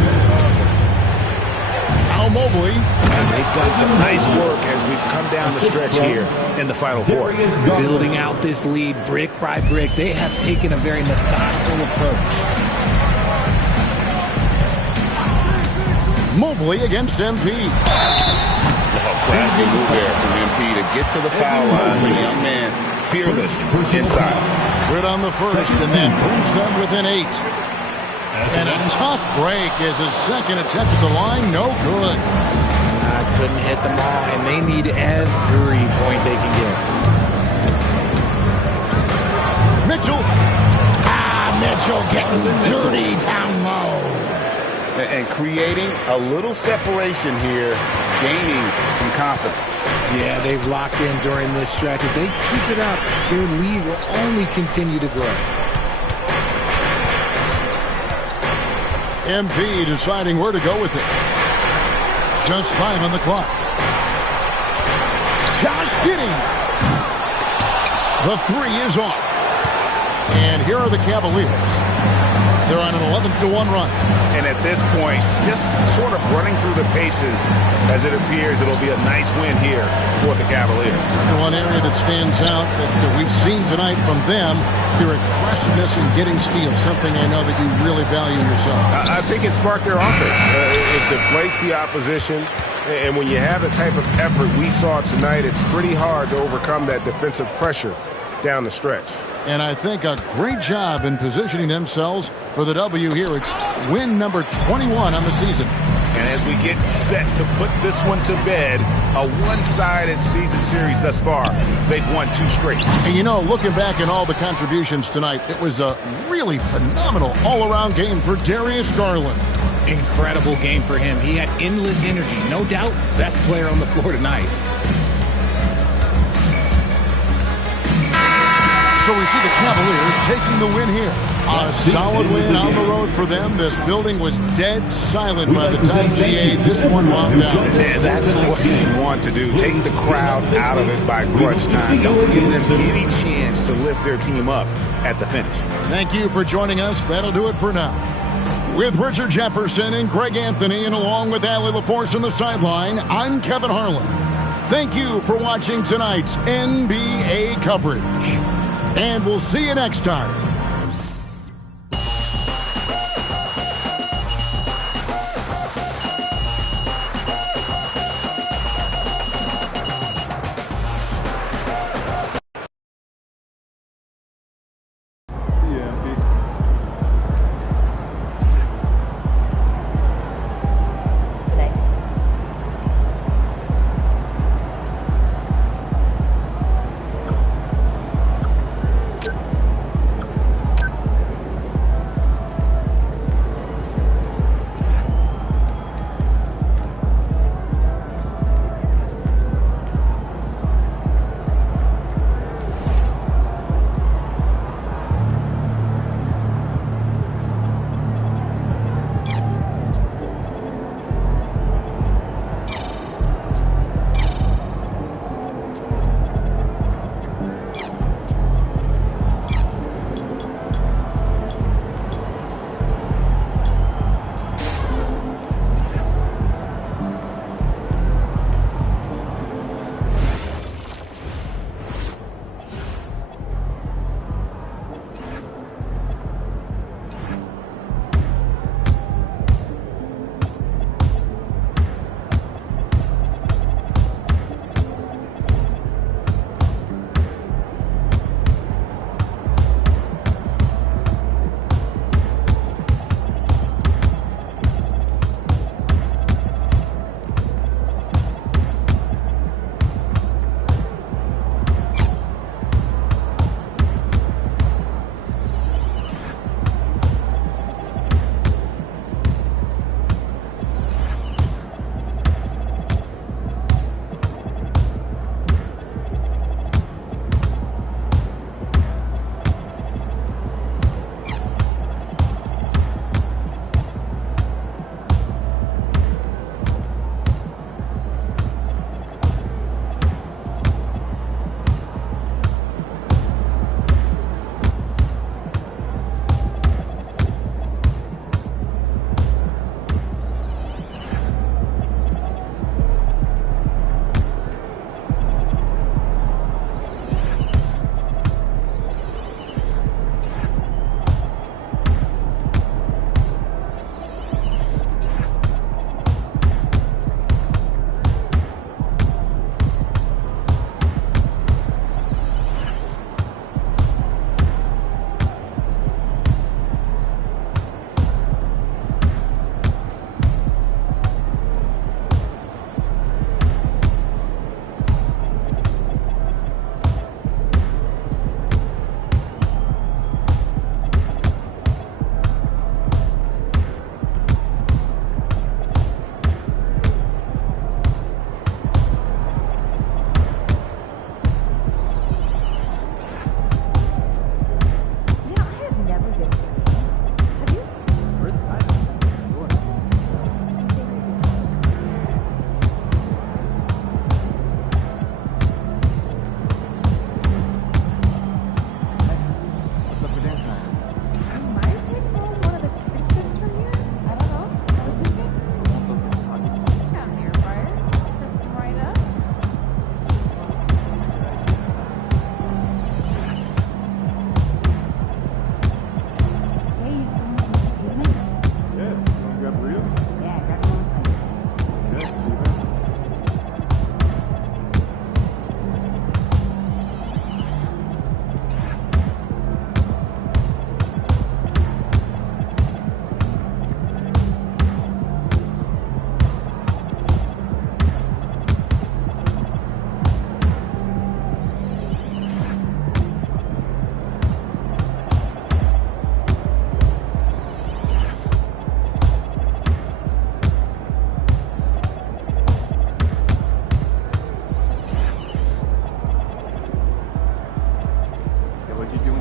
Now Mobley. And they've done some nice work as we've come down the stretch here in the final quarter. Building out this lead brick by brick. They have taken a very methodical approach. Mobley against MP. Classy move there from MP to get to the foul line. The young man, fearless inside. Good on the first, and that brings them within 8. And a tough break as his second attempt at the line, no good. Couldn't hit them all, and they need every point they can get. Mitchell. Mitchell getting dirty down low. And creating a little separation here gaining some confidence. Yeah, they've locked in during this stretch. If they keep it up, their lead will only continue to grow. MP deciding where to go with it. Just 5 on the clock. Josh Giddey. The 3 is off. And here are the Cavaliers. They're on an 11-1 run. And at this point, just sort of running through the paces as it appears it'll be a nice win here for the Cavaliers. And one area that stands out that we've seen tonight from them, their aggressiveness in getting steals, something I know that you really value yourself. I think it sparked their offense. It deflates the opposition. And when you have the type of effort we saw tonight, it's pretty hard to overcome that defensive pressure down the stretch. And I think a great job in positioning themselves for the W here. It's win number 21 on the season. And as we get set to put this one to bed, a one-sided season series thus far, they've won 2 straight. And you know, looking back at all the contributions tonight, it was a really phenomenal all-around game for Darius Garland. Incredible game for him. He had endless energy. No doubt, best player on the floor tonight. So we see the Cavaliers taking the win here. A solid win on the road for them. This building was dead silent by the time GA this one wound down. That's what you want to do. Take the crowd out of it by crunch time. Don't give them any chance to lift their team up at the finish. Thank you for joining us. That'll do it for now. With Richard Jefferson and Greg Anthony, and along with Allie LaForce on the sideline, I'm Kevin Harlan. Thank you for watching tonight's NBA coverage. And we'll see you next time.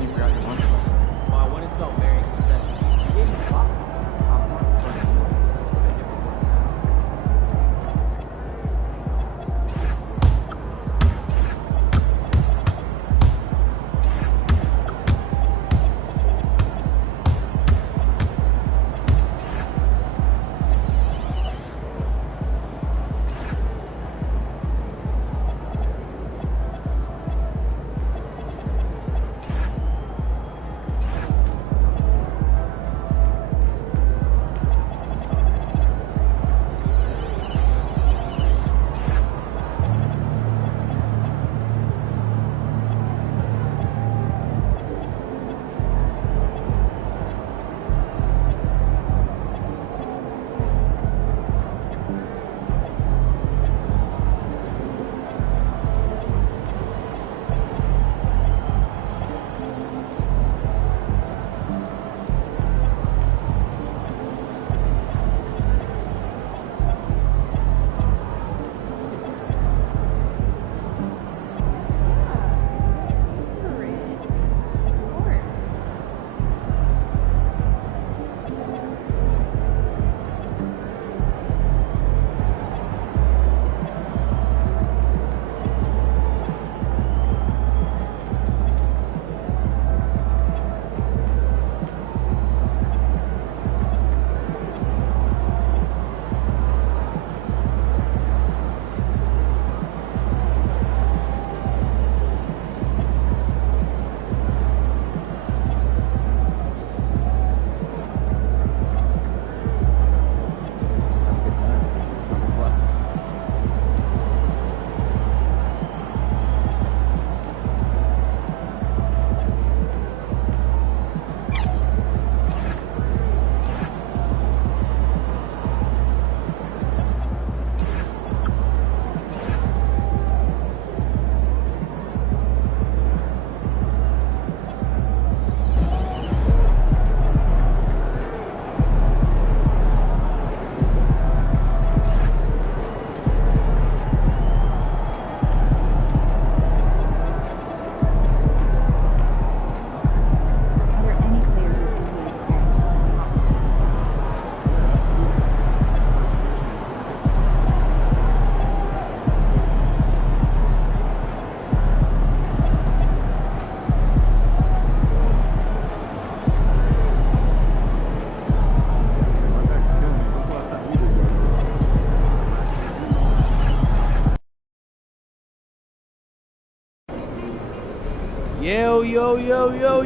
you forgot your lunch money. Well, I wouldn't tell Mary because then she gave me popcorn.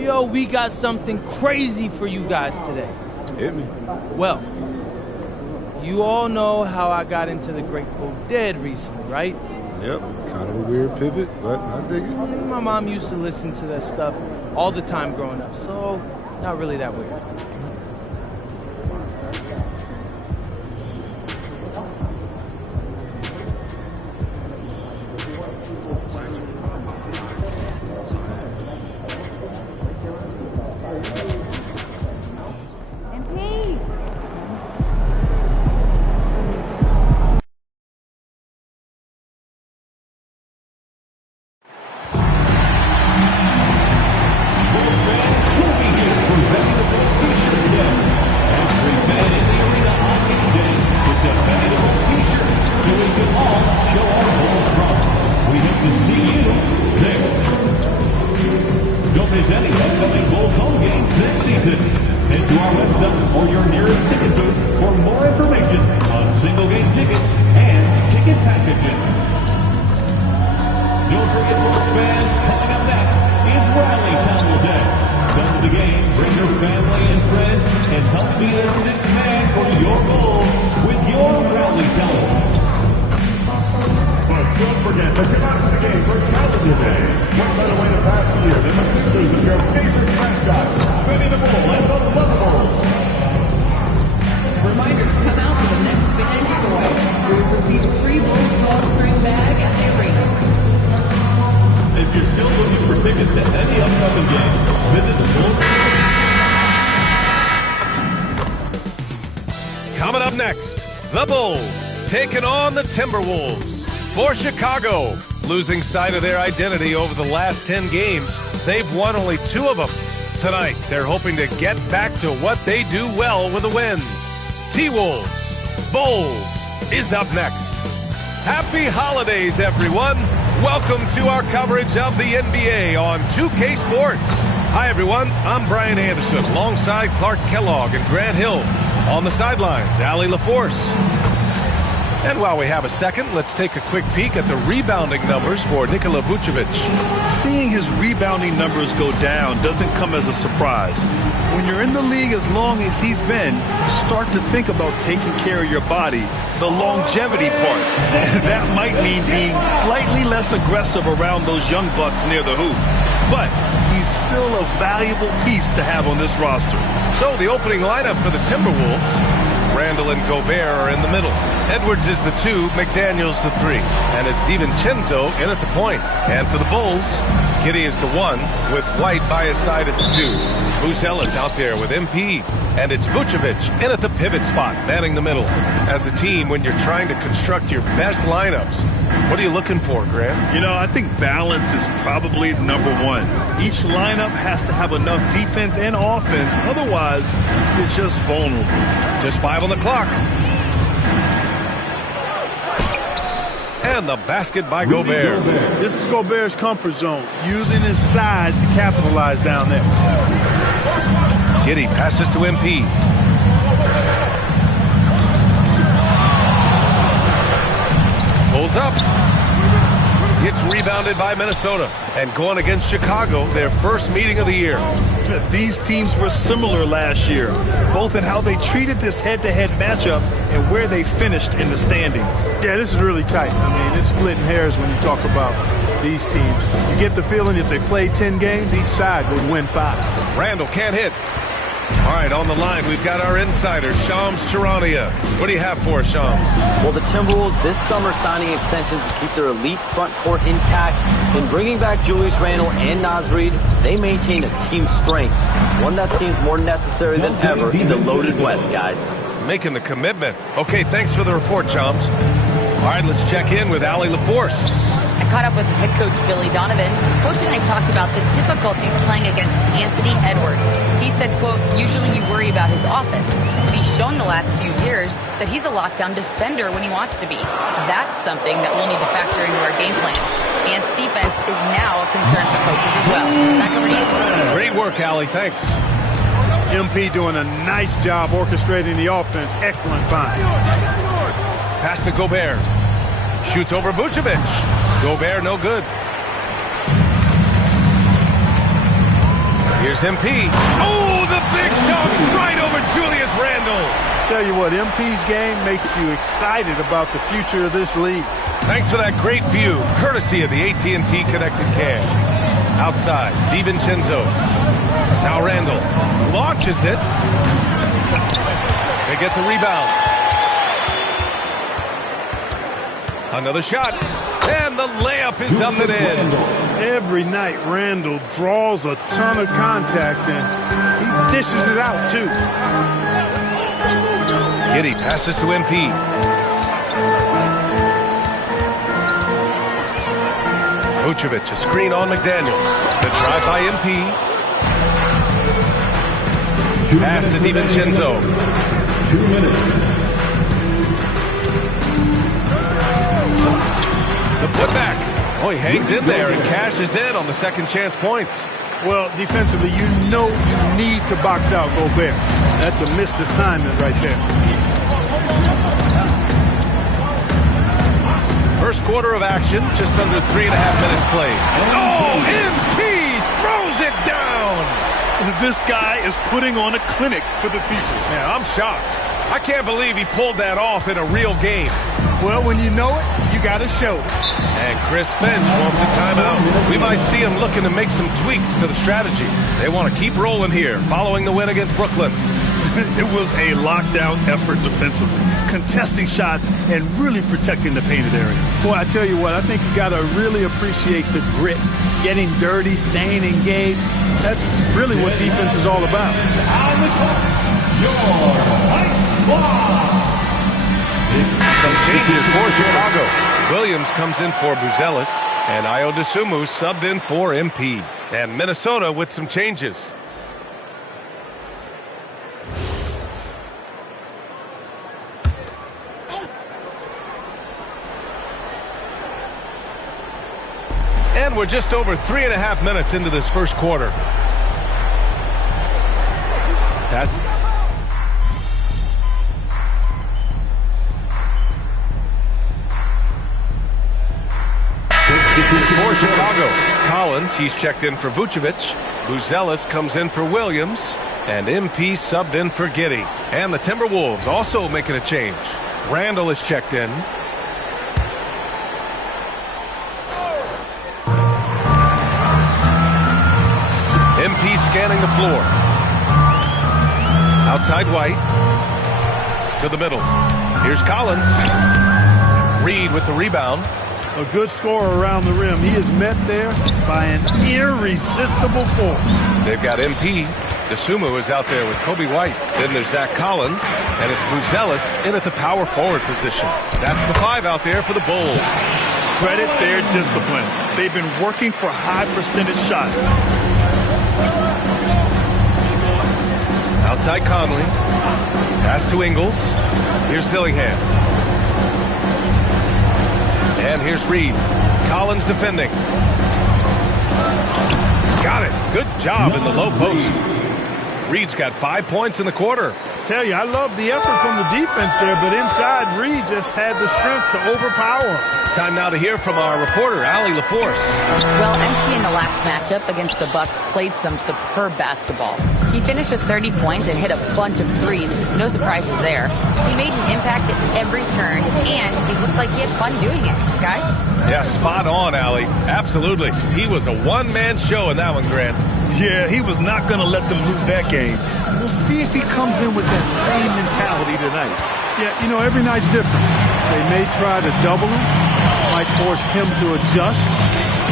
Yo, we got something crazy for you guys today. Hit me. Well, you all know how I got into the Grateful Dead recently, right? Yep, kind of a weird pivot, but I dig it. My mom used to listen to that stuff all the time growing up, so not really that weird. Coming up next, the Bulls taking on the Timberwolves. For Chicago, losing sight of their identity over the last 10 games. They've won only 2 of them. Tonight, they're hoping to get back to what they do well with a win. T-Wolves Bowls is up next. Happy holidays, everyone. Welcome to our coverage of the NBA on 2K Sports. Hi, everyone. I'm Brian Anderson, alongside Clark Kellogg and Grant Hill. On the sidelines, Allie LaForce. And while we have a second, let's take a quick peek at the rebounding numbers for Nikola Vucevic. Seeing his rebounding numbers go down doesn't come as a surprise. When you're in the league as long as he's been, you start to think about taking care of your body, the longevity part. That might mean being slightly less aggressive around those young bucks near the hoop. But he's still a valuable piece to have on this roster. So the opening lineup for the Timberwolves, Randall and Gobert are in the middle. Edwards is the 2, McDaniels the 3. And it's DiVincenzo in at the point. And for the Bulls, Giddey is the 1, with White by his side at the 2. Buzelis out there with MP. And it's Vucevic in at the pivot spot, manning the middle. As a team, when you're trying to construct your best lineups, what are you looking for, Grant? You know, I think balance is probably number 1. Each lineup has to have enough defense and offense. Otherwise, you're just vulnerable. Just 5 on the clock. And the basket by Gobert. This is Gobert's comfort zone, using his size to capitalize down there. Giddey passes to MP. Pulls up. Gets rebounded by Minnesota. And going against Chicago, their first meeting of the year. These teams were similar last year, both in how they treated this head-to-head matchup and where they finished in the standings. Yeah, this is really tight. I mean, it's splitting hairs when you talk about these teams. You get the feeling if they played 10 games, each side would win 5. Randall can't hit. All right, on the line, we've got our insider, Shams Charania. What do you have for us, Shams? Well, the Timberwolves this summer signing extensions to keep their elite front court intact. In bringing back Julius Randle and Naz Reid, they maintain a team strength, one that seems more necessary than ever in the loaded West, guys. Making the commitment. Okay, thanks for the report, Shams. All right, let's check in with Allie LaForce. I caught up with head coach Billy Donovan. Coach and I talked about the difficulties playing against Anthony Edwards. He said, quote, usually you worry about his offense, but he's shown the last few years that he's a lockdown defender when he wants to be. That's something that we'll need to factor into our game plan. Ant's defense is now a concern for coaches as well. Back over to you. Great work, Allie. Thanks. MP doing a nice job orchestrating the offense. Excellent find. Pass to Gobert. Shoots over Vucevic. Gobert, no good. Here's MP. Oh, the big dunk right over Julius Randle. Tell you what, MP's game makes you excited about the future of this league. Thanks for that great view, courtesy of the AT&T Connected Cam. Outside, DiVincenzo. Now Randle launches it. They get the rebound. Another shot. And the layup is up and in. Every night, Randle draws a ton of contact, and he dishes it out, too. Giddey passes to MP. Vucevic, a screen on McDaniels. The try by MP. Pass to DiVincenzo. 2 minutes. The putback. Oh, he hangs in there and cashes in on the second chance points. Well, defensively, you know you need to box out Gobert. That's a missed assignment right there. First quarter of action, just under 3.5 minutes played. Oh, MP throws it down. This guy is putting on a clinic for the people. Yeah, I'm shocked. I can't believe he pulled that off in a real game. Well, when you know it, you got to show it. And Chris Finch wants a timeout. We might see him looking to make some tweaks to the strategy. They want to keep rolling here, following the win against Brooklyn. It was a lockdown effort defensively, contesting shots and really protecting the painted area. Boy, I tell you what, I think you got to really appreciate the grit, getting dirty, staying engaged. That's really what defense is all about. Some changes for Chicago. Williams comes in for Buzelis. And Ayo Dosunmu subbed in for MP. And Minnesota with some changes. And we're just over 3.5 minutes into this first quarter. For Chicago, Collins, he's checked in for Vucevic. Buzelis comes in for Williams. And MP subbed in for Giddey. And the Timberwolves also making a change. Randall is checked in. MP scanning the floor. Outside White. To the middle. Here's Collins. Reed with the rebound. A good scorer around the rim. He is met there by an irresistible force. They've got MP. Dosunmu is out there with Kobe White. Then there's Zach Collins. And it's Buzelis in at the power forward position. That's the 5 out there for the Bulls. Credit their discipline. They've been working for high percentage shots. Outside Conley. Pass to Ingles. Here's Dillingham. And here's Reed. Collins defending. Got it. Good job in the low post. Reed's got 5 points in the quarter. Tell you, I love the effort from the defense there, but inside, Reed just had the strength to overpower him. Time now to hear from our reporter, Allie LaForce. Well, MP in the last matchup against the Bucks played some superb basketball. He finished with 30 points and hit a bunch of threes. No surprises there. He made an impact at every turn, and he looked like he had fun doing it. Guys? Yeah, spot on, Allie. Absolutely. He was a one-man show in that one, Grant. Yeah, he was not going to let them lose that game. We'll see if he comes in with that same mentality tonight. Yeah, you know, every night's different. They may try to double him, might force him to adjust,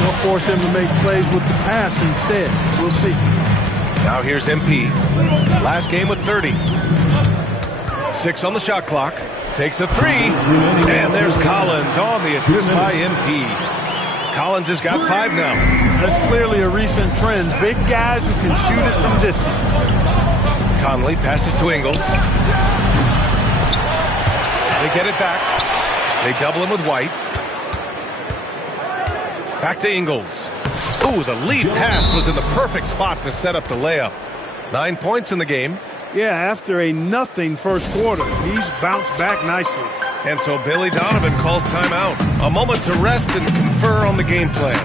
or force him to make plays with the pass instead. We'll see. Now here's MP. Last game with 30. 6 on the shot clock. Takes a 3. And there's Collins on the assist by MP. Collins has got 5 now. That's clearly a recent trend. Big guys who can shoot it from distance. Conley passes to Ingles. They get it back. They double him with White. Back to Ingles. Ooh, the lead pass was in the perfect spot to set up the layup. 9 points in the game. Yeah, after a nothing first quarter, he's bounced back nicely. And so Billy Donovan calls timeout. A moment to rest and confer on the game plan.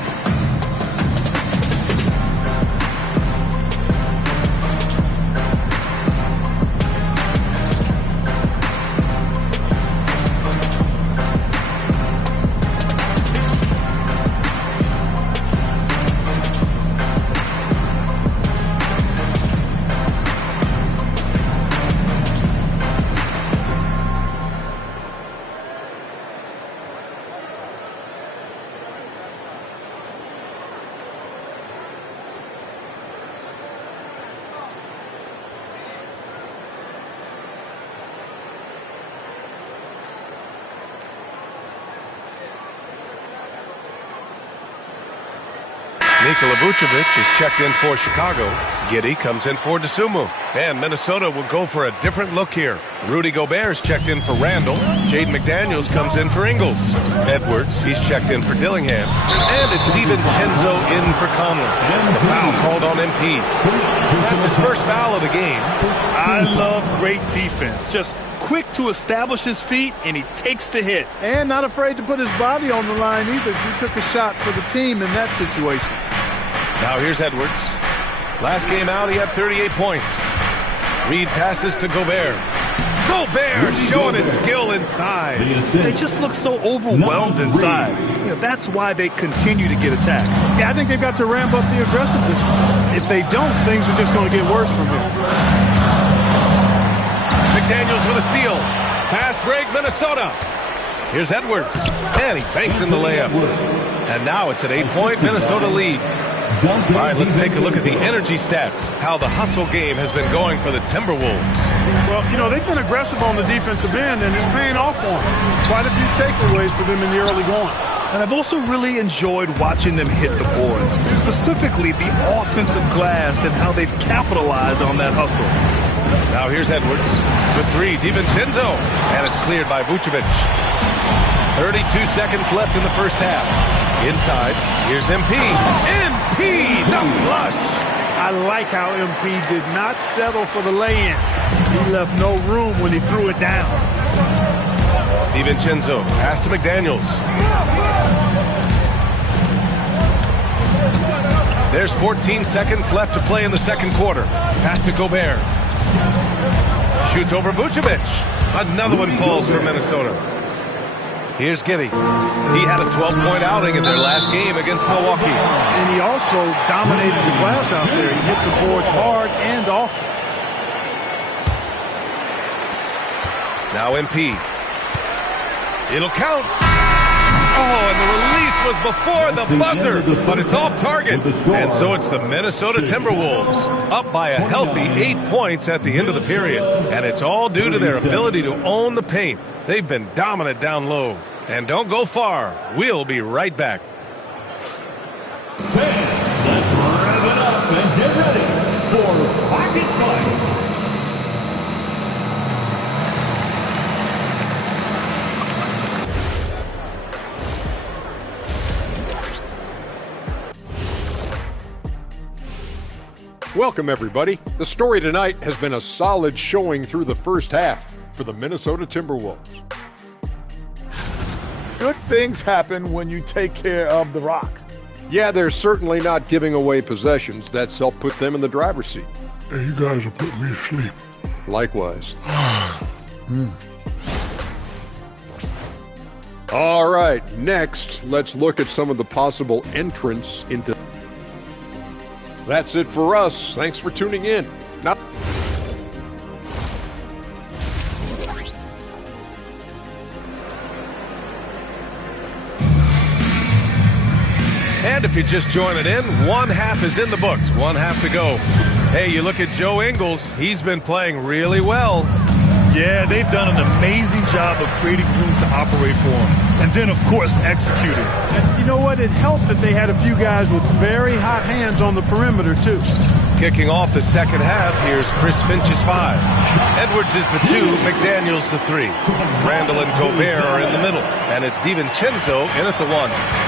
Nikola Vucevic is checked in for Chicago. Giddey comes in for Dosunmu. And Minnesota will go for a different look here. Rudy Gobert is checked in for Randall. Jaden McDaniels comes in for Ingles. Edwards, he's checked in for Dillingham. And it's DiVincenzo in for Conley. The foul called on MP. That's his first foul of the game. I love great defense. Just quick to establish his feet, and he takes the hit. And not afraid to put his body on the line either. He took a shot for the team in that situation. Now here's Edwards. Last game out, he had 38 points. Reed passes to Gobert. Gobert showing his skill inside. They just look so overwhelmed inside. You know, that's why they continue to get attacked. Yeah, I think they've got to ramp up the aggressiveness. If they don't, things are just going to get worse from here. McDaniels with a steal. Fast break, Minnesota. Here's Edwards. And he banks in the layup. And now it's an 8-point Minnesota lead. All right, let's take a look at the energy stats, how the hustle game has been going for the Timberwolves. Well, you know, they've been aggressive on the defensive end, and it's paying off for them. Quite a few takeaways for them in the early going. And I've also really enjoyed watching them hit the boards, specifically the offensive glass and how they've capitalized on that hustle. Now here's Edwards. The three, DiVincenzo. And it's cleared by Vucevic. 32 seconds left in the first half. Inside, here's MP. MP, the flush. I like how MP did not settle for the lay-in. He left no room when he threw it down. DiVincenzo, pass to McDaniels. There's 14 seconds left to play in the second quarter. Pass to Gobert. Shoots over Vucevic. Another one falls for Minnesota. Here's Giddey. He had a 12-point outing in their last game against Milwaukee. And he also dominated the glass out there. He hit the boards hard and often. Now MP. It'll count. Oh, and the release was before the buzzer, but it's off target. And so it's the Minnesota Timberwolves, up by a healthy 8 points at the end of the period. And it's all due to their ability to own the paint. They've been dominant down low. And don't go far. We'll be right back. Fans, let's rev it up and get ready for Pocket Fight. Welcome, everybody. The story tonight has been a solid showing through the first half for the Minnesota Timberwolves. Good things happen when you take care of the rock. Yeah, they're certainly not giving away possessions. That's helped put them in the driver's seat. Hey, you guys are putting me to sleep. Likewise. All right, next, let's look at some of the possible entrants into... That's it for us. Thanks for tuning in. Now... And if you're just joining in, one half is in the books, one half to go. Hey, you look at Joe Ingles. He's been playing really well. Yeah, they've done an amazing job of creating room to operate for him. And then, of course, executing. And you know what? It helped that they had a few guys with very hot hands on the perimeter, too. Kicking off the second half, here's Chris Finch's 5. Edwards is the 2, McDaniels the 3. Randall and Gobert are in the middle, and it's DiVincenzo in at the 1.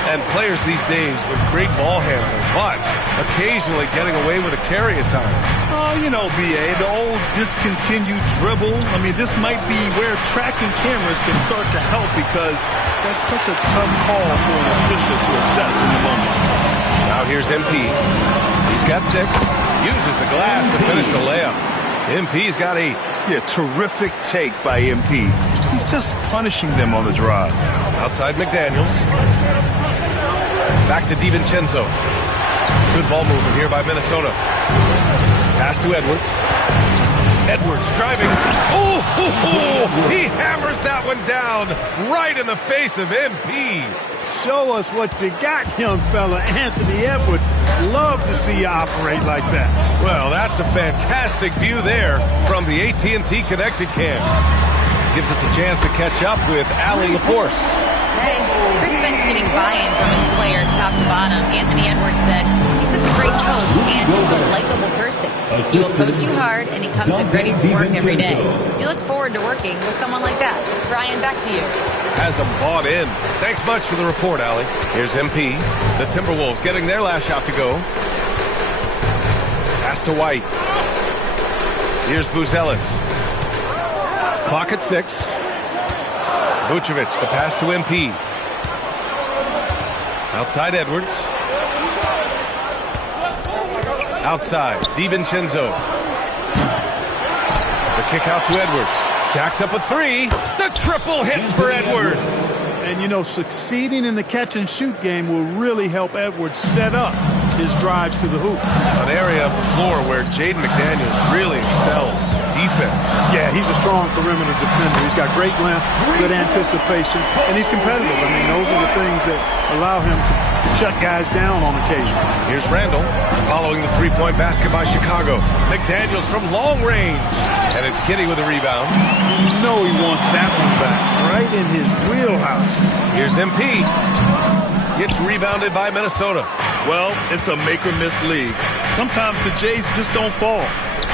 And players these days with great ball handling, but occasionally getting away with a carry at times. Oh, you know, B.A., the old discontinued dribble. I mean, this might be where tracking cameras can start to help because that's such a tough call for an official to assess in the moment. Now here's MP. He's got 6. Uses the glass to finish the layup. MP's got 8. Yeah, terrific take by MP. He's just punishing them on the drive. Outside McDaniels. Back to DiVincenzo. Good ball movement here by Minnesota. Pass to Edwards. Edwards driving. Oh, he hammers that one down right in the face of MP. Show us what you got, young fella. Anthony Edwards. Love to see you operate like that. Well, that's a fantastic view there from the AT&T Connected Cam. Gives us a chance to catch up with Allie LaForce. Hey, Chris Finch getting buy-in from his players top to bottom. Anthony Edwards said he's a great coach and just a likable person. He will coach you hard, and he comes in ready to work every day. You look forward to working with someone like that. Brian, back to you. Has them bought in. Thanks much for the report, Allie. Here's MP. The Timberwolves getting their last shot to go. Pass to White. Here's Buzelis. Clock at 6. Vucevic, the pass to MP. Outside Edwards. Outside, DiVincenzo. The kick out to Edwards. Jacks up a 3. The triple hits for Edwards. And, you know, succeeding in the catch-and-shoot game will really help Edwards set up his drives to the hoop. An area of the floor where Jaden McDaniels really excels. Defense. Yeah, he's a strong perimeter defender. He's got great length, good anticipation, and he's competitive. I mean, those are the things that allow him to shut guys down on occasion. Here's Randall following the three-point basket by Chicago. McDaniels from long range. And it's Giddy with the rebound. You know he wants that one back. Right in his wheelhouse. Here's MP. Gets rebounded by Minnesota. Well, it's a make-or-miss league. Sometimes the Jays just don't fall.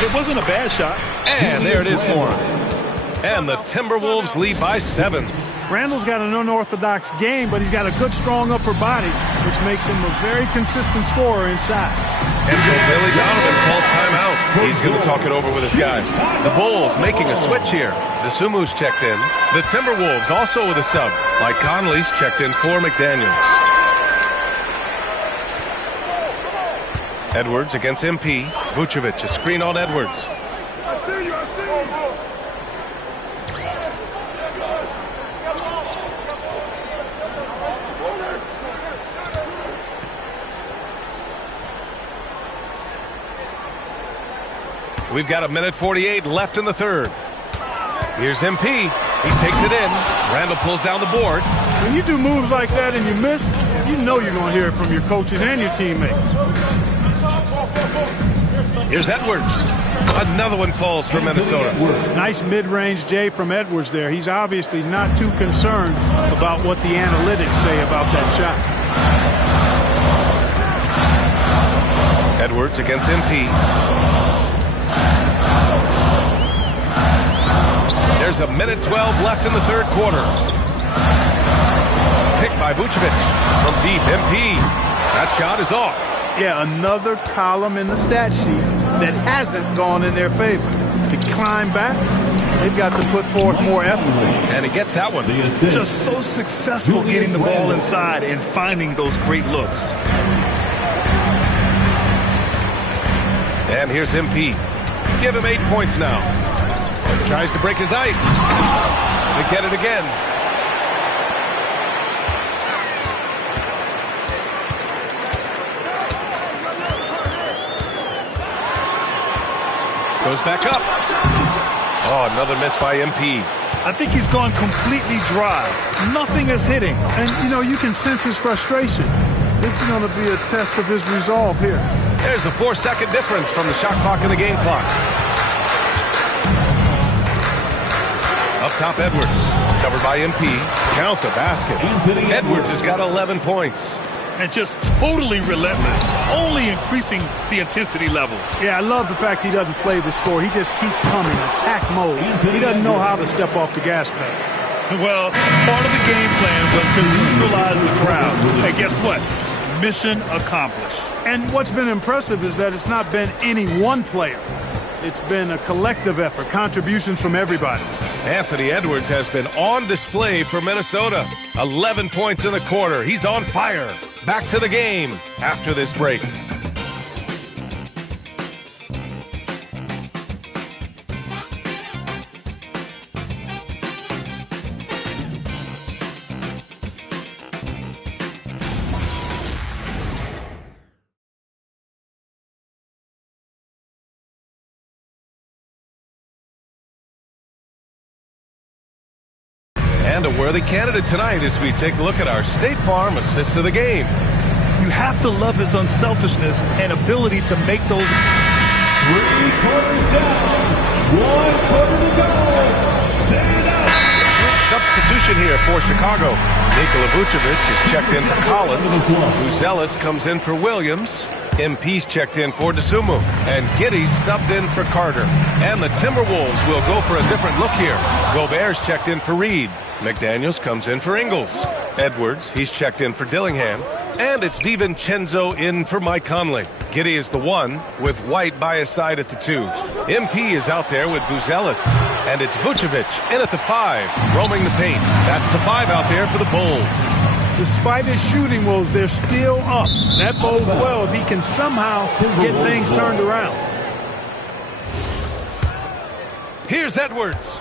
It wasn't a bad shot. And there it is for him. And the Timberwolves lead by 7. Randall's got an unorthodox game, but he's got a good, strong upper body, which makes him a very consistent scorer inside. And so Billy Donovan calls timeout. He's going to talk it over with his guys. The Bulls making a switch here. DeSumu's checked in. The Timberwolves also with a sub. Mike Conley's checked in for McDaniels. Edwards against MP. Vucevic, a screen on Edwards. I see you. We've got 1:48 left in the third. Here's MP. He takes it in. Randall pulls down the board. When you do moves like that and you miss, you know you're going to hear it from your coaches and your teammates. Here's Edwards. Another one falls for Minnesota. Nice mid-range J from Edwards there. He's obviously not too concerned about what the analytics say about that shot. Edwards against MP. There's 1:12 left in the third quarter. Picked by Vucevic from deep. MP. That shot is off. Yeah, another column in the stat sheet that hasn't gone in their favor. To climb back, they've got to put forth more effort. And he gets that one. Just so successful getting the ball inside and finding those great looks. And here's MP. Give him 8 points now. Tries to break his ice. They get it again. Goes back up. Oh, another miss by MP. I think he's gone completely dry. Nothing is hitting. And, you know, you can sense his frustration. This is going to be a test of his resolve here. There's a 4-second difference from the shot clock and the game clock. Up top, Edwards. Covered by MP. Count the basket. Edwards has got 11 points. And just totally relentless, only increasing the intensity level. Yeah, I love the fact he doesn't play the score. He just keeps coming, attack mode. He doesn't know how to step off the gas pedal. Well, part of the game plan was to neutralize the crowd. And guess what? Mission accomplished. And what's been impressive is that it's not been any one player. It's been a collective effort, contributions from everybody. Anthony Edwards has been on display for Minnesota. 11 points in the quarter. He's on fire. Back to the game after this break. And a worthy candidate tonight as we take a look at our State Farm assist of the game. You have to love his unselfishness and ability to make those. 3 quarters down. 1 quarter to go. Stand up. Substitution here for Chicago. Nikola Vucevic is checked in for Collins. Buzelis comes in for Williams. MP's checked in for DeSumo. And Giddy's subbed in for Carter. And the Timberwolves will go for a different look here. Gobert's checked in for Reed. McDaniels comes in for Ingles. Edwards, he's checked in for Dillingham. And it's DiVincenzo in for Mike Conley. Giddy is the 1 with White by his side at the 2. MP is out there with Buzelis. And it's Vucevic in at the 5, roaming the paint. That's the 5 out there for the Bulls. Despite his shooting woes, they're still up. That bodes well if he can somehow get things turned around. Here's Edwards.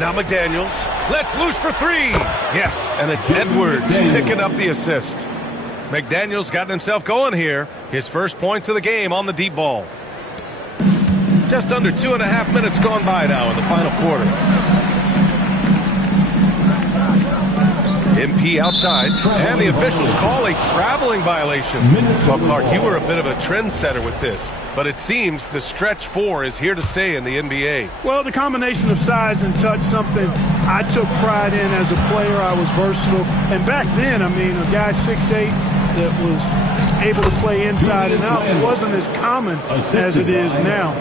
Now McDaniels. Let's loose for 3. Yes, and it's Edwards picking up the assist. McDaniels got himself going here. His first points of the game on the deep ball. Just under 2.5 minutes gone by now in the final quarter. MP outside, and the officials call a traveling violation. Well, Clark, you were a bit of a trendsetter with this, but it seems the stretch 4 is here to stay in the NBA. Well, the combination of size and touch, something I took pride in as a player. I was versatile. And back then, I mean, a guy 6'8" that was able to play inside and out wasn't as common as it is now.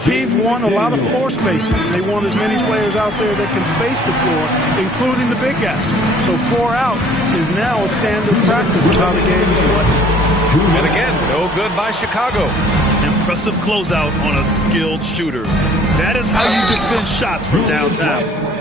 Teams want a lot of floor spacing. They want as many players out there that can space the floor, including the big guys. So 4 out is now a standard practice of how the game is played. And again, no good by Chicago. Impressive closeout on a skilled shooter. That is how you defend shots from downtown.